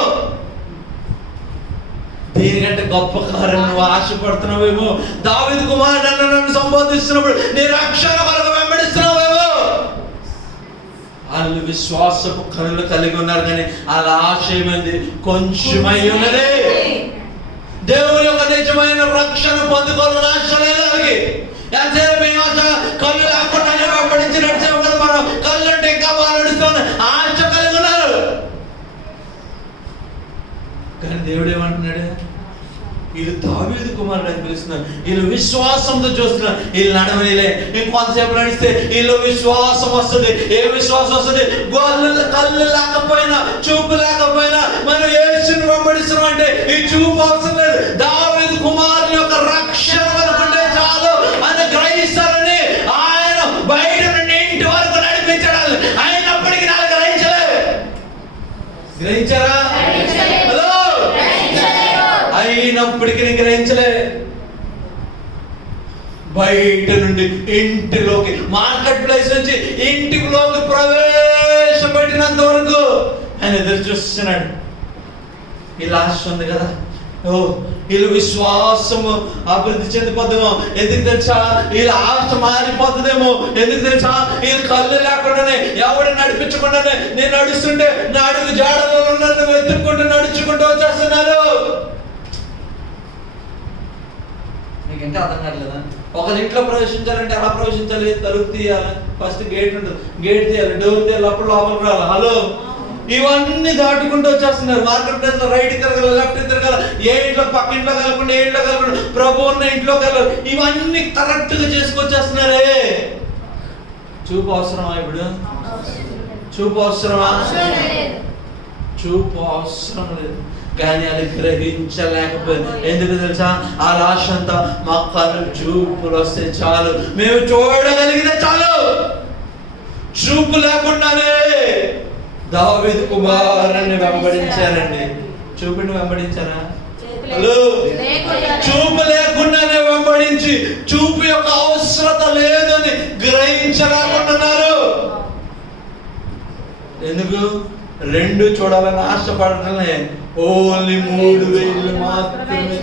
దీనికంటే గొప్ప కార్యం నువ్వు ఆశపడుతున్నావేమో. దావీదు కుమారుడు నన్ను సంబోధిస్తున్నప్పుడు నీ రక్షణ కొరకు వెంబడిస్తున్నావేమో. వాళ్ళు విశ్వాసపు కనులు కలిగి ఉన్నారు, కానీ వాళ్ళ ఆశ ఏమైంది? కొంచెమై ఉన్నది. దేవుని యొక్క నిజమైన రక్షణ పొందుకోవాలని ఆశ లేదు వాళ్ళకి. ఎంతసేపు ఈ ఆశ కళ్ళు లేకుండానే వెంబడించి నడిచాము కదా మనం. కళ్ళు అంటే ఇంకా బాగా నడుస్తున్నా ఆశ కలిగి ఉన్నారు. కానీ దేవుడు ఏమంటున్నాడు? వీళ్ళు దావీదు కుమారుడు అని పిలుస్తున్నారు. వీళ్ళు విశ్వాసంతో చూస్తున్నారు. వీళ్ళు నడవనిలే. ఇంకొంతసేపు నడిస్తే వీళ్ళు విశ్వాసం వస్తుంది. ఏ విశ్వాసం వస్తుంది? కళ్ళు లేకపోయినా చూపు లేకపోయినా మనం యేసుని వెంబడిస్తున్నాం అంటే ఈ చూపు అవసరం లేదు. దావీదు కుమారుని యొక్క రక్షణ అనుకుంటే చాలు అని గ్రహిస్తారని ఆయన బయట నుండి ఇంటి వరకు నడిపించడాలి. అయినప్పటికీ నాకు గ్రహించారా? హలో, అయినప్పటికీ గ్రహించలే. బయట నుండి ఇంటిలోకి, మార్కెట్ ప్లేస్ నుంచి ఇంటిలోకి ప్రవేశపెట్టినంత వరకు ఆయన ఎదురు చూస్తున్నాడు. ఇలా ఆశ ఉంది కదా, వీళ్ళు విశ్వాసము అభివృద్ధి చెందిపోద్దేమో. ఎందుకు తెలుసా? వీళ్ళ ఆశ మారిపోతుందేమో. ఎందుకు తెలుసా? వీళ్ళు కళ్ళు లేకుండానే ఎవడు నడిపించకుండానే నేను నడుస్తుంటే నా అడుగు జాడలో నన్ను వెతుక్కుంటూ నడుచుకుంటూ వచ్చేస్తున్నారు. మీకు ఇంకా అర్థం కావట్లేదా? ఒక ఇంట్లో ప్రవేశించాలంటే ఎలా ప్రవేశించాలి? తలుపు తీయాలి, ఫస్ట్ గేట్ ఉంటుంది, గేట్ తీయాలి, డోర్ తీయాలి, అప్పుడు లోపలికి రావాలి. హలో, ఇవన్నీ దాటుకుంటూ వచ్చేస్తున్నారు. మార్కెట్ ప్లేస్ లో రైట్ తిరగాలి, లెఫ్ట్ తిరగాలి, ఏ ఇంట్లో పక్క ఇంట్లో కలగకుండా, ఏ ఇంట్లో కలగకుండా, ప్రభు ఉన్న ఇంట్లో కలగ, ఇవన్నీ కరెక్ట్ గా చేసుకొచ్చేస్తున్నారే. చూపు అవసరమా? ఇప్పుడు చూపు అవసరమా? చూపు అవసరం లేదు. కానీ అది గ్రహించలేకపోయింది. ఎందుకు తెలుసా? ఆ ఆశ అంతా మా కళ్ళు చూపులు వస్తే చాలు, మేము చూడగలిగితే చాలు. చూపు లేకుండానే దావీదు కుమారుని వెంబడించారండి. చూపుని వెంబడించారా? హలో, చూపు లేకుండానే వెంబడించి చూపు యొక్క అవసరత లేదని గ్రహించలేకుంటున్నారు. ఎందుకు? రెండు చూడాలని ఆశపడటమే. ఓన్లీ 3,000 మాత్రమే.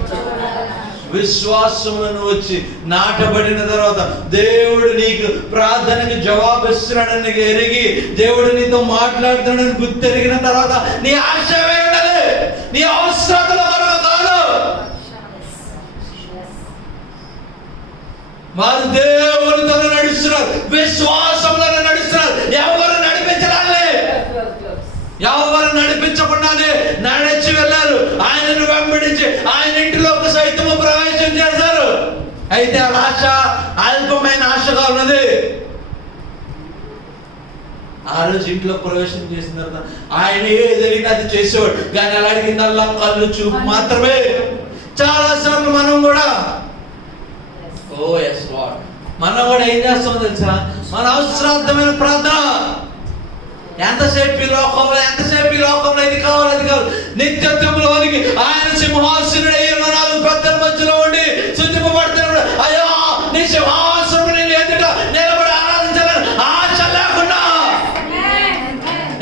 విశ్వాసములను వచ్చి నాటబడిన తర్వాత దేవుడు నీకు ప్రార్థనకి జవాబు ఇస్తున్నాడని నీకు ఎరిగి, దేవుడు నీతో మాట్లాడుతున్నాడని గుర్తెరిగిన తర్వాత నీ ఆశ ఉండదు, నీ అవసరతల కొరకు కాదు. వారు దేవునితో నడుస్తున్నారు, విశ్వాసంలో నడుస్తున్నారు. మార్గంలోనే నడిచి వెళ్ళారు. ఆయనను వెంబడించి ఆయన ఇంటిలోకి సైతము ప్రవేశం చేశారు. అయితే ఆ ఆశ అల్పమైన ఆశగా ఉన్నది. ఆ రోజు ఇంట్లో ప్రవేశం చేసిన తర్వాత ఆయన ఏదైనా అది చేసేవాడు, కానీ అలా అడిగిందల్లా కళ్ళు చూపు మాత్రమే. చాలా సార్లు మనం కూడా మనం కూడా ఏం చేస్తామో తెలుసా, మన అవసరార్థమైన ప్రార్థన ఎంతసేపు ఈ లోకంలో ఇది కావాలి అది కావాలి. నిత్యత్వంలోనికి ఆయన సింహాసనుడు 4 పెద్దల మధ్యలో ఉండి శుద్ధింపబడుతున్నాడు. అయ్యో నీ సింహాసనం నేను ఎదుట నిలబడి ఆరాధించాలని ఆశ లేకుండా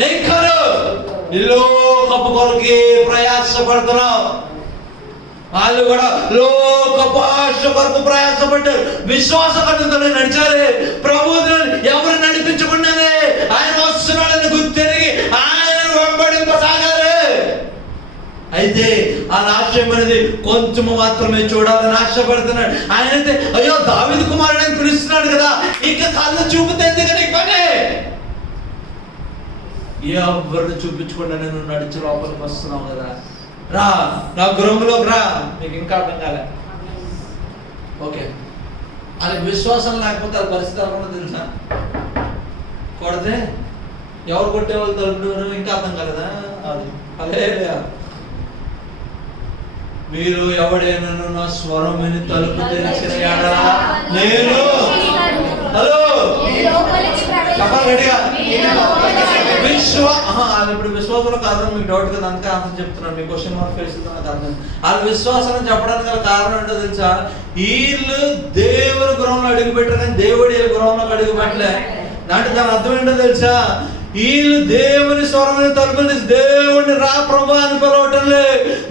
ఇంకా ఈ లోకపు కొరకే ప్రయాసపడుతున్నావు. వాళ్ళు కూడా లోకపు ఆశ కొరకు ప్రయాసపడ్డారు. విశ్వాస కట్టుతో నడిచారే. ప్రభువుని ఎవరు నడిపించకుండానే ఆయన వస్తున్నాడని గుర్తెరిగి ఆయన వెంబడింపసాగారే. అయితే ఆ ఆశయం అనేది కొంచెము మాత్రమే చూడాలని ఆశపడుతున్నాడు. ఆయన అయితే అయ్యో దావీదు కుమారుడు అని పిలుస్తున్నాడు కదా, ఇంకా కళ్ళు చూపితే ఎందుకని పనే. ఎవరిని చూపించకుండా నేను నడిచి లోపలికి వస్తున్నావు కదా, రా నా గృహంలోకి రా. మీకు ఇంకా అర్థం కాలే? ఓకే, అది విశ్వాసం లేకపోతే అది పరిస్థితి అనుకున్నా తెలుసా? కొడితే ఎవరు కొట్టేవాళ్ళు తలుపుతారు? ఇంకా అర్థం కాలేదా? అది అదే మీరు ఎవడైనా నా స్వరం విని తలుపు తెరిచిన ఎడల నేను హలో ఇప్పుడు విశ్వాసంలో కాదని మీకు డౌట్ కదా, అందుకే ఆన్సర్ చెప్తున్నాను. మీ క్వశ్చన్ మార్క్ ఫేస్ నాకు అర్థం. వాళ్ళ విశ్వాసం చెప్పడానికి గల కారణం ఏంటో తెలుసా? వీళ్ళు దేవుని గృహంలో అడుగు పెట్టారు కానీ దేవుడి గృహంలోకి అడుగు పెట్టలే. అంటే దాని అర్థం ఏంటో తెలుసా? వీళ్ళు దేవుని స్వరమైన తలుపుని దేవుడిని రా ప్రభు అని పిలవటంలే,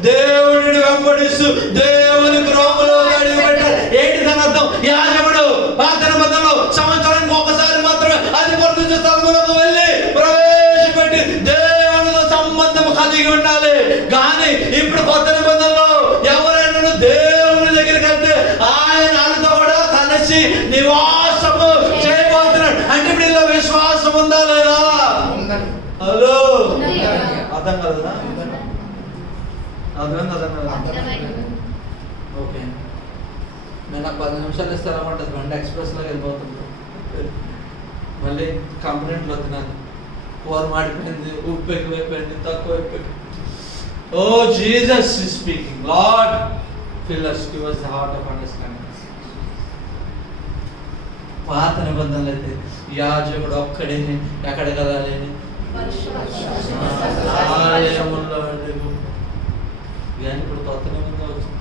దేవుడిని వెంబడిస్తూ దేవుని గృహంలో అడుగు పెట్టారు. ఏంటి దాని అర్థం? యాజకుడు పాత నిబంధనలో సంవత్సరానికి ఒకసారి మాత్రమే అది పరిశుద్ధ స్థలములకు వెళ్ళి ప్రవేశపెట్టి దేవునితో సంబంధం కలిగి ఉండాలి. కానీ ఇప్పుడు కొత్త నిబంధనలో ఎవరైనా దేవుని దగ్గరికి వెళ్తే ఆయన వాళ్ళతో కూడా కలిసి నివాసము చేయబోతున్నాడు. అంటే ఇప్పుడు ఇలా విశ్వాసం ఉందా లేదా? హలో, అర్థం కదా? ఓకే, నేను నాకు 10 నిమిషాలు ఇస్తారన్నమాట. బండి ఎక్స్ప్రెస్లో వెళ్ళిపోతుంది. మళ్ళీ కంప్లైంట్లు వస్తున్నాను. కూర మాడిపోయింది, ఉప్పు ఎక్కువైపోయింది, తక్కువ అయిపోయింది. O Jesus is speaking. Lord fill us, give us the heart of understanding. పాత నిబంధనలు అయితే యాజకుడు ఒక్కడే ఎక్కడికి వెళ్ళాలి? ఆలయములో. ఇప్పుడు కొత్త నిబంధన వచ్చింది.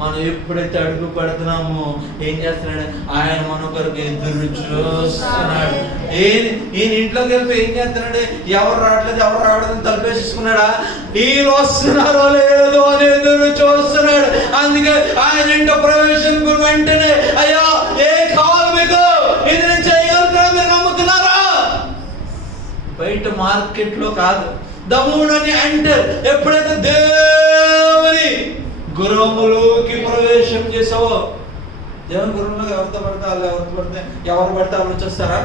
మనం ఎప్పుడైతే అడుగు పెడుతున్నామో ఏం చేస్తున్నాడు? ఆయన మన కొరకు ఎదురు చూస్తున్నాడు. ఈయన ఇంట్లోకి వెళ్తే ఏం చేస్తున్నాడు? ఎవరు రావట్లేదు, ఎవరు రావడం తలపేసుకున్నాడా? వీళ్ళు వస్తున్నారో లేదో అని ఎదురు చూస్తున్నాడు. అందుకే ఆయన ఇంట్లో ప్రవేశం వెంటనే అయ్యా ఏ కావాలి మీకు, ఇది నేను చేయగలుగుతున్నా, మీరు నమ్ముతున్నారా? బయట మార్కెట్లో కాదు, దమ్ముడని అంటే ఎప్పుడైతే దేవుని గృహములోకి ప్రవేశం చేసావో, దేవుని గృహంలోకి ఎవరితో పడితే వాళ్ళు ఎవరు పడితే వాళ్ళు వచ్చేస్తారా?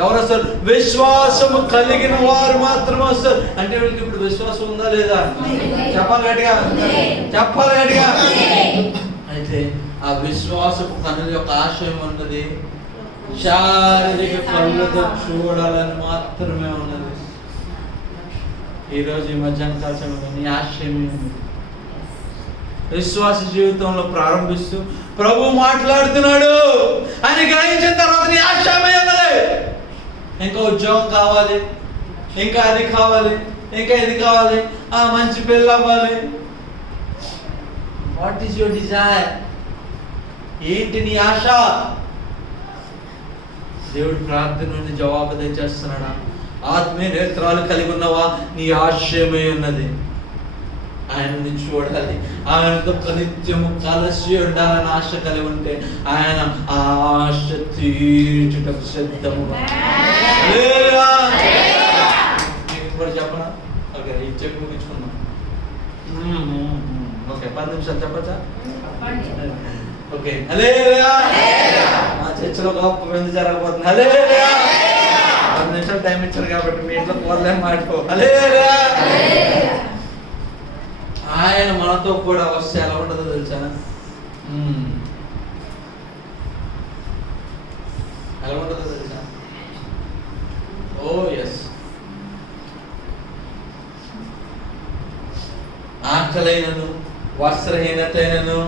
ఎవరు వస్తారు? విశ్వాసము కలిగిన వారు మాత్రమే వస్తారు. అంటే వీళ్ళకి ఇప్పుడు విశ్వాసం ఉందా లేదా? చెప్పాలి గట్టిగా, చెప్పాలి గట్టిగా. అయితే ఆ విశ్వాసపు కన్నుల యొక్క ఆశయం ఉన్నది శారీరక కళ్ళతో చూడాలని మాత్రమే ఉన్నది. ఈరోజు ఈ మధ్యాహ్న కాలంలో నీ ఆశయం ఉంది. విశ్వాస జీవితంలో ప్రారంభిస్తూ ప్రభు మాట్లాడుతున్నాడు అని గ్రహించిన తర్వాత నీ ఆశయమే ఉన్నది. ఇంకా ఉద్యోగం కావాలి, ఇంకా అది కావాలి, ఇంకా ఇది కావాలి, ఆ మంచి పెళ్ళి అవ్వాలి. What is your Dzire? ఏంటి నీ ఆశ? దేవుడు ప్రార్థన నుండి జవాబు తెచ్చేస్తున్నాడా? ఆత్మీయ నేత్రాలు కలిగి ఉన్నవా? నీ ఆశయమే ఉన్నది ఆయనని చూడాలి, ఆయనతో నిత్యము కలిసి ఉండాలని ఆశ కలిగి ఉంటే ఆయన ఆశ తీర్చుటకు సిద్ధముగా. ఇప్పుడు చెప్పనా? ఓకే, ఈ చెప్పి ముగించుకుందాం. ఓకే, 10 నిమిషాలు చెప్పచ్చా? ఓకే, హల్లెలూయా. మా చర్చిలో గొప్ప విందు జరగబోతుంది. హల్లెలూయా. 6 నిమిషాలు టైం ఇచ్చారు కాబట్టి మీ ఇంట్లో కూరలేం మాడిపో. హల్లెలూయా. ఆయన మనతో కూడా వస్తే ఎలా ఉంటుందో తెలుసా? ఎలా ఉంటుందో తెలుసా? ఓ ఎస్. ఆకలైనను, వస్త్రహీనతైనను,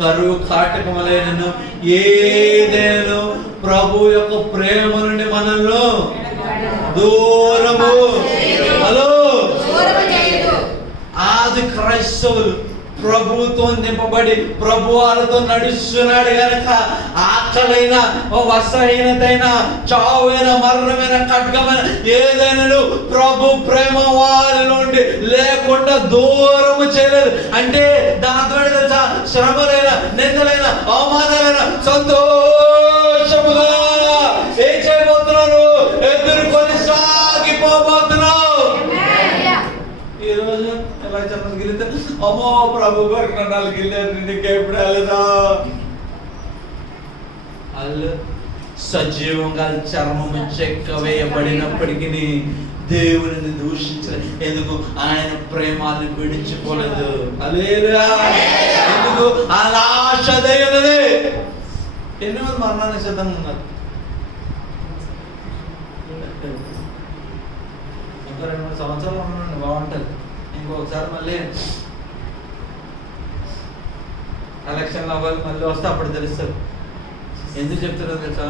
కరువు కాటకములైనను ఏదైనా ప్రభు యొక్క ప్రేమ నుండి మనల్ని దూరము ఆది క్రైస్తవులు ప్రభుతో నింపబడి ప్రభువాలతో నడుస్తున్నాడు గనక ఆకలైన, వస్త్రహీనతైన, చావైన, మరణమైన, ఖడ్గమైన ఏదైనా ప్రభు ప్రేమ వారి నుండి లేకుండా దూరము చేయలేదు. అంటే దాంతో తెలుసా? శ్రమలైన, నిందలైన, అవమానాలైన సంతోషముగా ఏం చేయబోతున్నాను? ఎదుర్కొని సాగిపోబోతున్నావు. ఈరోజు ఎలా చెప్పదు గిరితే అమ్మో ప్రభు గారు నన్ను గిల్లారు, నీకు ఎప్పుడు వెళ్ళదా? వాళ్ళు సజీవంగా చర్మం చెక్క వేయబడినప్పటికీ దేవుని దూషించలేదు. ఎందుకు? ఆయన ప్రేమాన్ని విడిచిపోలేదు. హల్లెలూయా. ఎందుకు? అలా ఆశ దైవది. ఎన్ని మంది మరణానికి సిద్ధంగా ఉన్నారు? ఇంకా 2-3 సంవత్సరాలు ఉన్నాను, బాగుంటుంది. ఇంకొకసారి మళ్ళీ ఎలక్షన్లు అవ్వాలి, మళ్ళీ వస్తే అప్పుడు తెలుస్తుంది. ఎందుకు చెప్తారో తెలుసా?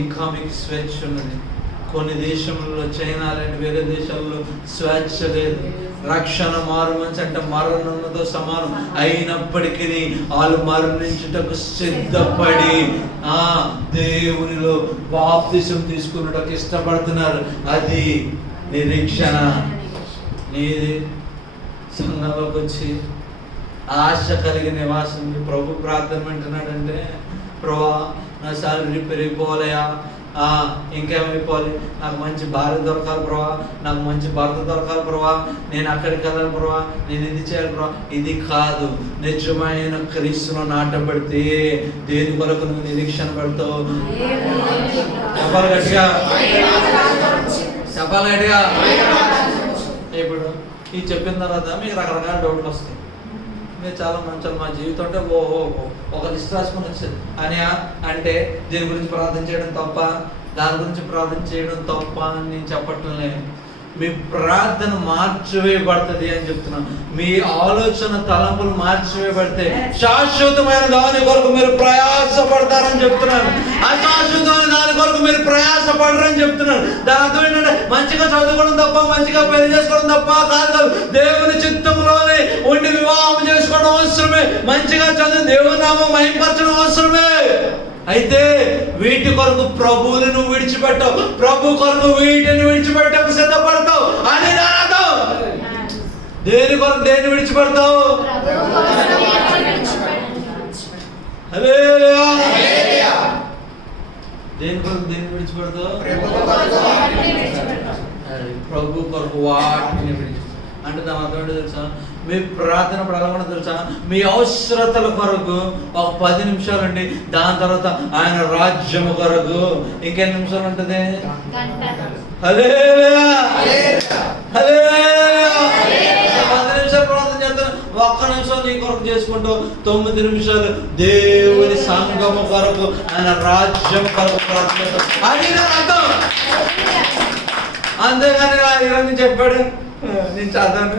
ఇంకా మీకు స్వేచ్ఛ ఉన్నది. కొన్ని దేశంలో, చైనా లాంటి వేరే దేశాల్లో స్వేచ్ఛ లేదు. రక్షణ మారు మంచి అంటే మరణంతో సమానం అయినప్పటికీ వాళ్ళు మరణించుటకు సిద్ధపడి దేవునిలో బాప్తిసం తీసుకున్నటకు ఇష్టపడుతున్నారు. అది నిరీక్షణ. నీది సంఘంలోకి వచ్చి ఆశ కలిగిన నివాసం ప్రభు ప్రార్థన వింటున్నాడంటే, ప్రభా నా శాలరీ పెరిగిపోవాలయా, ఇంకేమైపోవాలి, నాకు మంచి భార్య దొరకాలి ప్రభా, నాకు మంచి భర్త దొరకాలి ప్రభా, నేను అక్కడికి వెళ్ళాలి ప్రభా, నేను ఇది చేయాలి ప్రభా. ఇది కాదు. నిజమైన క్రీస్తులో నాటబడితే దేని కొరకు నువ్వు నిరీక్షణ పడతావు? చెప్పాలి గట్టిగా, చెప్పాలి గట్టిగా. ఇప్పుడు ఇది చెప్పిన తర్వాత మీకు రకరకాల డౌట్లు వస్తాయి. మీరు చాలా మంచి మా జీవితం అంటే ఒక లిస్ట్ రాసుకొని వచ్చేది అని అంటే దీని గురించి ప్రార్థన చేయడం తప్ప, దాని గురించి ప్రార్థన చేయడం తప్ప అని నేను చెప్పటం లేదు. మీ ప్రార్థన మార్చివేయబడుతుంది అని చెప్తున్నాను. మీ ఆలోచన తలంపులు మార్చివేయబడితే శాశ్వతమైన దాని కొరకు మీరు ప్రయాసపడతారని చెప్తున్నాను. అశాశ్వతమైన దాని కొరకు మీరు ప్రయాసపడరని చెప్తున్నాను. దాంతో ఏంటంటే మంచిగా చదువుకోవడం తప్ప, మంచిగా పెళ్లి చేసుకోవడం తప్ప కాదు. దేవుని చిత్తంలోనే ఉండి వివాహం చేసుకోవడం అవసరమే. మంచిగా చదువు దేవుని నామం మహిమపరచడం అవసరమే. అయితే వీటి కొరకు ప్రభువుని నువ్వు విడిచిపెట్టావు, ప్రభు కొరకు వీటిని విడిచిపెట్టకు సిద్ధపడతావు అని నా అర్థం. దేని కొరకు దేన్ని విడిచిపెడతావు? హల్లెలూయా. దేని కొరకు దేన్ని విడిచిపెడతావు? ప్రభు కొరకు వాటిని విడిచి. అంటే దాని అర్థం ఏంటో తెలుసా? మీ ప్రార్థన పడాలన్నా తెలుసా? మీ అవసరతల కొరకు ఒక 10 నిమిషాలు అండి. దాని తర్వాత ఆయన రాజ్యము కొరకు ఇంకెన్ని నిమిషాలు ఉంటుంది? హల్లెలూయా. హల్లెలూయా. 10 నిమిషాలు ప్రార్థన చేస్తాను, 1 నిమిషం నీ కొరకు చేసుకుంటూ 9 నిమిషాలు దేవుని సంఘము కొరకు, ఆయన రాజ్యం కొరకు ప్రార్థన చేస్తాను. అది నా అర్థం. అంతేగాని ఈరోజు చెప్పాడు నేను చదివాను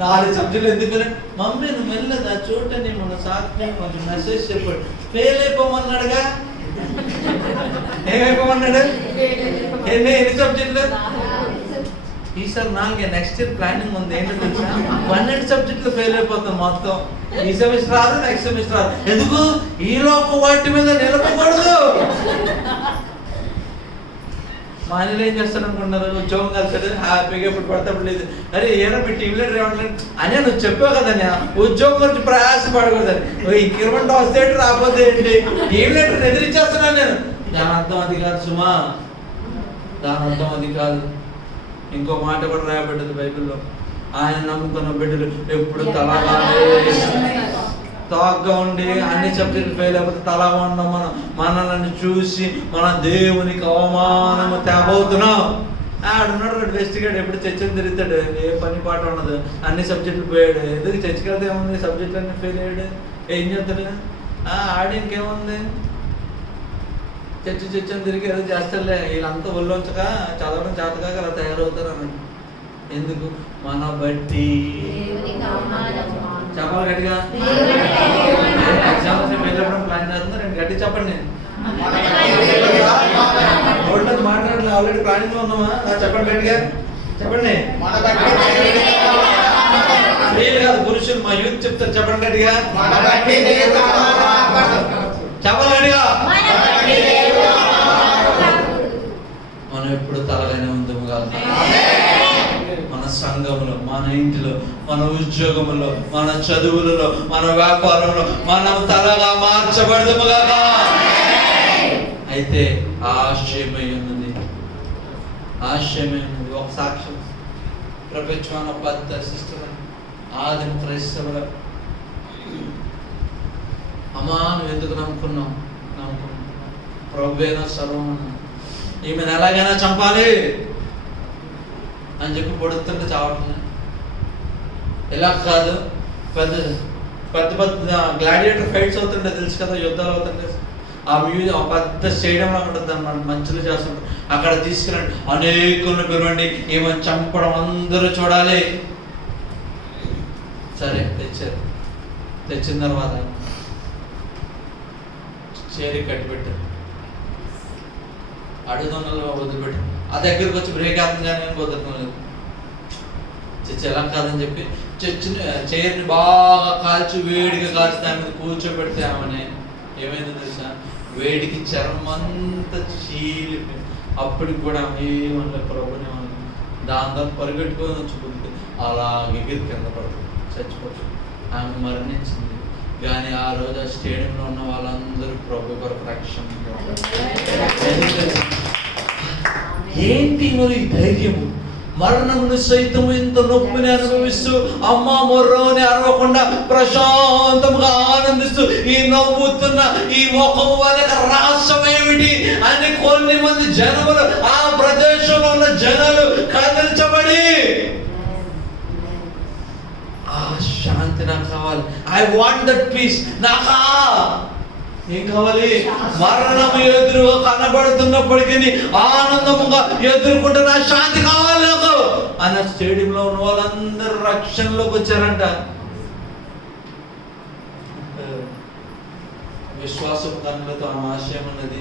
4 సబ్జెక్టులు ఎందుకని మమ్మీ నువ్వు వెళ్ళదా చూడండి మన సాక్షి కొంచెం మెసేజ్ చెప్పాడు. ఫెయిల్ అయిపోమన్నాడుగా. ఏమైపోమన్నాడు? ఎన్ని సబ్జెక్టులు? ఈసారి నాలుగే. నెక్స్ట్ ఇయర్ ప్లానింగ్ ఉంది. ఏంటో తెలుసా? 12 సబ్జెక్టులు ఫెయిల్ అయిపోతాం మొత్తం. ఈ సెమిస్టర్ రాదు, నెక్స్ట్ సెమిస్టర్ రాదు. ఎందుకు? ఈలోపు వాటి మీద నిలబడకూడదు. మా ఆయనలో ఏం చేస్తాడు అనుకుంటున్నారు? ఉద్యోగం కలిసాడు, హ్యాపీగా ఎప్పుడు పడితే అప్పుడు లేదు. అరే ఏదో మీ టీవీలో రావట్లేదు అని నువ్వు చెప్పావు కదా, ఉద్యోగం గురించి ప్రయాసపడకూడదని. ఇంక్రిమెంట్ వస్తే ఏంటి, రాకపోతే ఏంటి? టీవీలో ఎదిరించేస్తున్నాను నేను. దాని అర్థం అది కాదు సుమా, దాని అర్థం అది కాదు. ఇంకో మాట కూడా రాయబడ్డది బైబిల్లో. ఆయన నమ్ముకున్న బిడ్డలు ఎప్పుడు తాగ్గా ఉండి అన్ని సబ్జెక్టులు ఫెయిల్ అయిపోతే తలా ఉన్నాం మనల్ని చూసి మన దేవునికి అవమానము తేబోతున్నాం. ఆడున్నాడు వెస్టిగాడు, ఎప్పుడు చర్చలు తిరుగుతాడు, ఏ పని పాట ఉండదు, అన్ని సబ్జెక్టులు పోయాడు. ఎందుకు చర్చకి వెళ్తే ఏముంది, సబ్జెక్టులు అన్ని ఫెయిల్ అయ్యాడు, ఏం చేస్తాడు? ఆడి ఇంకేముంది, చర్చని తిరిగి ఏదో చేస్తాడులే, వీళ్ళంతా ఒళ్ళొంచక చదవడం చేతకాక అలా తయారవుతారు అన్నాడు. ఎందుకు? మన బట్టి చెప్పాలి గట్టిగా. ఎగ్జామ్స్ వెళ్ళడం ప్లాన్ చేస్తున్నారు, నేను గట్టి చెప్పండి. నోట్లోకి మాట్లాడలేదు, ఆల్రెడీ ప్లానింగ్ లో ఉన్నామా? చెప్పండి గట్టిగా చెప్పండి. స్త్రీలు కాదు పురుషులు, మా యూత్ చెప్తారు, చెప్పండి గట్టిగా చెప్పాలి గట్టిగా. మనం ఎప్పుడు తలగానే ఉందాము కాదు. మన సంఘంలో, మన ఇంటిలో, మన ఉద్యోగంలో, మన చదువులలో, మన వ్యాపారంలో మనం తలగా మార్చబడదుము కాక. అయితే ఆశయమై ఉన్నది, ఆశయమై ఉన్నది. ఒక సాక్ష్యం, ప్రపంచం పెద్ద సిస్టర్ ఆది క్రైస్తవుల అమ్మా నువ్వు ఎందుకు నమ్ముకున్నావు ప్రభువేనా సర్వం, ఈమెను ఎలాగైనా చంపాలి అని చెప్పి పొడుతుంటే చావట్లే. ఎలా కాదు, పెద్ద పెద్ద పెద్ద గ్లాడియేటర్ ఫైట్స్ అవుతుంటే తెలుసు కదా, యుద్ధాలు అవుతుంటే ఆ పెద్ద స్టేడియంలో ఉంటుంది అన్నమాట, మంచులు చేస్తుంటారు. అక్కడ తీసుకురండి, అనేకులను పిలవండి, ఏమని చంపడం అందరూ చూడాలి. సరే తెచ్చారు. తెచ్చిన తర్వాత చేరి కట్టిపెట్టారు, అడుగుదొంగలు వదిలిపెట్టారు. ఆ దగ్గరికి వచ్చి బ్రేక్ అవుతుందని కుదరలేదు. చర్చ ఎలా కాదని చెప్పి చైర్ని బాగా కాల్చి వేడిగా కాల్చి దాని మీద కూర్చోబెడితే ఆమెనే ఏమైందో తెలుసా, వేడికి చర్మం అంతా చీలిపోయింది. అప్పటికి కూడా ఏమన్నా ప్రభుని దాంతో పరిగెట్టుకొని వచ్చుకుంది, అలా ఎగిరి కింద పడుతుంది, చచ్చిపోతుంది. ఆమె మరణించింది. కానీ ఆ రోజు ఆ స్టేడియంలో ఉన్న వాళ్ళందరూ ప్రభు కొరకు రక్షణ. ఏంటి మరి ధైర్యము? మరణమును సైతం ఇంత నొప్పిని అనుభవిస్తూ అమ్మా మొర్రోని అరవకుండా ప్రశాంతముగా ఆనందిస్తూ ఈ నవ్వుతున్న ఈ ముఖం వెనక రహస్యం ఏమిటి అని కొన్ని మంది జనములు, ఆ ప్రదేశంలో ఉన్న జనాలు కదిలించబడి, ఆ శాంతి నాకు కావాలి, ఐ వాంట్ దట్ పీస్, నాకా ఏం కావాలి? మరణం ఎదురుగా కనబడుతున్నప్పటికీ ఆనందముగా ఎదుర్కొంటున్న శాంతి కావాలి నాకు అన్న స్టేడియంలో ఉన్న వాళ్ళందరూ రక్షణలోకి వచ్చారంట. విశ్వాసం కన్నులతో ఆశయం ఉన్నది,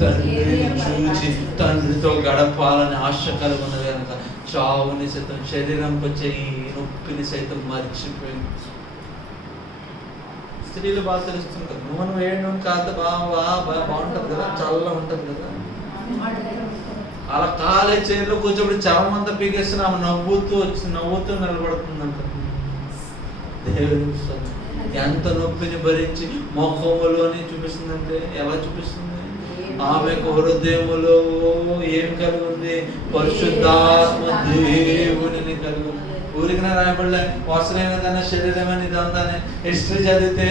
తండ్రిని చూచి తండ్రితో గడపాలని ఆశ కలిగి ఉన్నది కనుక చావుని సైతం, శరీరంకి వచ్చే ఈ నొప్పిని సైతం మర్చిపోయింది. స్త్రీలు బాగా తెలుస్తుంటారు, నూనె వేయడం కాదు బాగుంటుంది కదా, చల్లగా ఉంటుంది కదా. అలా కాలేజ్ చైర్లో కూర్చోబడి చర్మం అంతా పీకేస్తున్నా ఆమె నవ్వుతూ నిలబడుతుందంట. దేవుడు ఎంత నొప్పిని భరించి ముఖములోని చూపిస్తుందంటే ఎలా చూపిస్తుంది? ఆమెకు హృదయములో ఏం కలిగి ఉంది? పరిశుద్ధాత్మ దేవునిని కలిగి ఉంది. ఊరికినే రాయబడలే, వసలేనిదన్న శరీరమని ఇదంతానే. హిస్టరీ చదివితే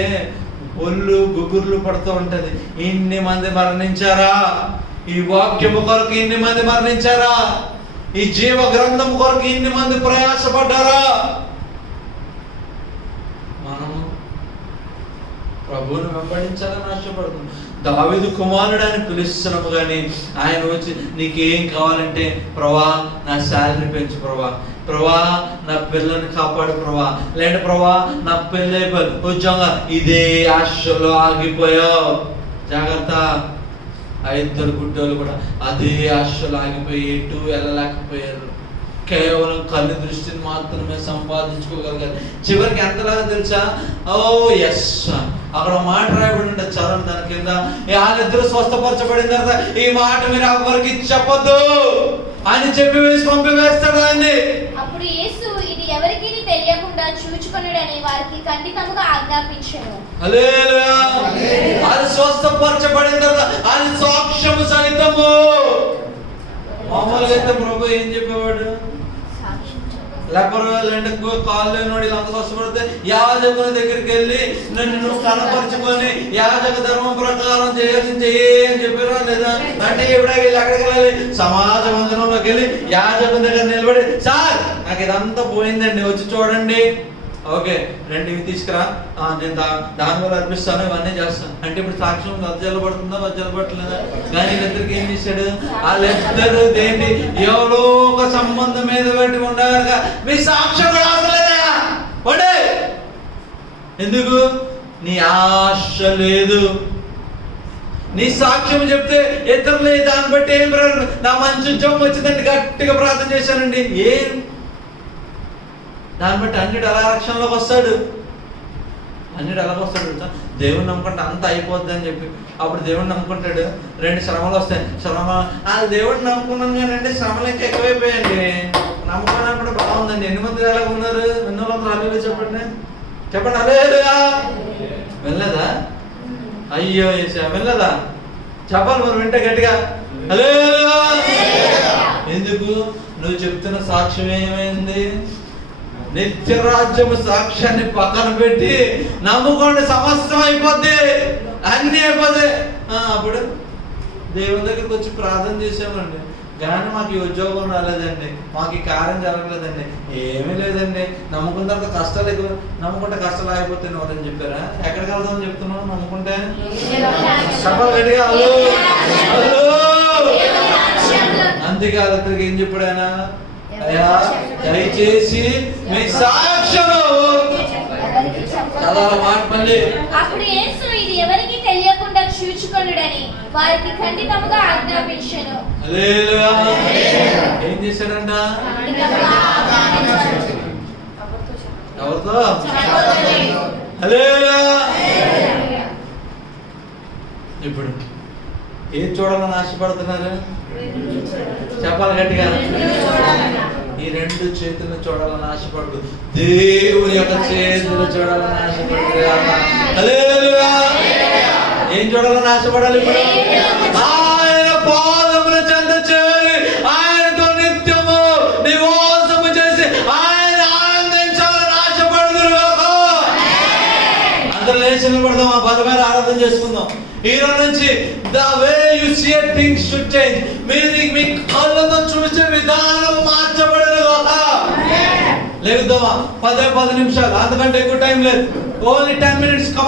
ఒళ్ళు గుగుర్లు పడుతూ ఉంటది. ఇన్ని మంది మరణించారా? ఈ వాక్యము కొరకు ఇన్ని మంది మరణించారా? ఈ జీవ గ్రంథం కొరకు ఇన్ని మంది ప్రయాసపడ్డారా? మనము ప్రభువును వెంబడించాలని ఆశపడుతుంది. దావీదు కుమారుడు అని పిలుస్తున్నాము, కానీ ఆయన వచ్చి నీకేం కావాలంటే, ప్రభా నా శాలరీ పెంచు, ప్రభా నా పిల్లల్ని కాపాడు, లేదంటే ప్రభా నా పెళ్ళి ఉద్యోగం, ఇదే ఆశలో ఆగిపోయావు. జాగ్రత్త. 5 గుడ్డోళ్ళు కూడా అదే ఆశలు ఆగిపోయి ఎటు వెళ్ళలేకపోయారు. కేవలం కళ్ళు దృష్టిని మాత్రమే సంపాదించుకోగలిగారు. చివరికి ఎంతలాగా తెలుసా? ఓ ఎస్, అక్కడ మాట రాయబడి ఉంటుంది, చదవండి దాని కింద. వాళ్ళిద్దరూ స్వస్థపరచబడిన తర్వాత ఈ మాట మీరు ఎవరికి చెప్పొద్దు అని చెప్పి వేసి పంపివేస్తాడు ఆయన్ని. అప్పుడు యేసు ఇది ఎవరికి తెలియకుండా చూచుకొనుడని వారికి ఖండితముగా ఆజ్ఞాపించెను. హల్లెలూయా. అది స్వస్థపరచబడిన తర్వాత అది సాక్ష్యము సహితము. మామూలుగా అయితే ప్రభు ఏం చెప్పేవాడు? లేకపోతే కాళ్ళు లేనివాడు వీళ్ళంతా కష్టపడితే యాజకుని దగ్గరికి వెళ్ళి నువ్వు కనపరుచుకొని యాజక ధర్మం ప్రకారం చేయాల్సింది అని చెప్పారా లేదా? అంటే ఎప్పుడైనా వెళ్ళి ఎక్కడికి వెళ్ళాలి? సమాజ మందిరంలోకి వెళ్ళి యాజకుని దగ్గర నిలబడి, సార్ నాకు ఇదంతా పోయిందండి, వచ్చి చూడండి, ఓకే రెండు ఇవి తీసుకురా, నేను దాని వల్ల అర్పిస్తాను, ఇవన్నీ చేస్తాను అంటే ఇప్పుడు సాక్ష్యం వజ్జలు పడుతుందా వజ్జలు పట్టలేదా? కానీ వీళ్ళిద్దరికి ఏం చేశాడు? వాళ్ళిద్దరు దేంటి ఎవరో ఒక సంబంధం మీద పెట్టి ఉండాలి. మీ సాక్ష్యం కూడా అవసరలేదా? పడే ఎందుకు? నీ ఆశ లేదు. నీ సాక్ష్యం చెప్తే ఇతరులు దాన్ని బట్టి ఏం నా మంచి ఉద్యోగం వచ్చిందండి గట్టిగా ప్రార్థన చేశానండి, ఏం దాన్ని బట్టి అన్నిటి ఎలా రక్షణలోకి వస్తాడు? అన్నిటి ఎలాగ వస్తాడు? దేవుని నమ్ముకుంటే అంత అయిపోద్ది అని చెప్పి అప్పుడు దేవుడిని నమ్ముకుంటాడు. రెండు శ్రమలు వస్తాయి. దేవుడిని నమ్ముకున్నాను కానీ శ్రమలు ఇంకా ఎక్కువైపోయాయండి. నమ్ముకోవడానికి కూడా బాగుందండి. ఎన్ని మంది ఎలా ఉన్నారు? ఎన్నో మంది అల్లు చెప్పండి, చెప్పండి. హల్లెలూయా. వెళ్ళదా? అయ్యో వెళ్ళదా? చెప్పాలి మరి వింటే గట్టిగా హల్లెలూయా. ఎందుకు? నువ్వు చెప్తున్న సాక్ష్యం ఏమైంది? నిత్యరాజ్యము సాక్ష్యాన్ని పక్కన పెట్టి నమ్ముకోండి, సమస్తం అయిపోద్ది, అన్ని అయిపోద్ది. అప్పుడు దేవుని దగ్గరికి వచ్చి ప్రార్థన చేసామండి, కానీ మాకు ఈ ఉద్యోగం రాలేదండి, మాకు ఈ కార్యం జరగలేదండి, ఏమీ లేదండి, నమ్ముకున్న తర్వాత కష్టాలు ఎక్కువ, నమ్ముకుంటే కష్టాలు అయిపోతాయి ఎవరని చెప్పారా? ఎక్కడికి వెళ్తామని చెప్తున్నావు? నమ్ముకుంటే రెడీగా అంతేకాదు. ఏం చెప్పాడు ఆయన? అయ్యా దయచేసి మీ సాక్ష్యము చదవాల మాట మళ్ళీ. అప్పుడు యేసు ఇది ఎవరికి తెలియకుండా చూచుకొనుడని వారికి ఖండితముగా ఆజ్ఞాపించెను. హల్లెలూయా. ఏం చేశాడంట? ఎవరితో? హల్లెలూయా. ఇప్పుడు ఏది చూడాలని ఆశపడుతున్నారు? చెప్పాలి గట్టిగా. ఈ రెండు చేతులను చూడాలని ఆశపడదు, దేవుని యొక్క చేతులు చూడాలని ఆశపడుతుంది. హల్లెలూయా. ఏం చూడాలని ఆశపడాలి? ఇప్పుడు ఆయన పాదముల చెంత చేరి ఆయనతో నిత్యము నివాసము చేసి ఆయన ఆనందించాలని ఆశపడుతున్నారు. అందరూ లేచి నిలబడదాం, ఆ బలమైన ఆరాధన చేసుకుందాం. ఈ రోజు నుంచి the way you see things should change. మీరు మీ కళ్ళతో చూసే విధానం మార్చబడను గాక. లేవుదామా? 10 నిమిషాలు, అంతకంటే ఎక్కువ టైం లేదు. Only 10 minutes. Come on.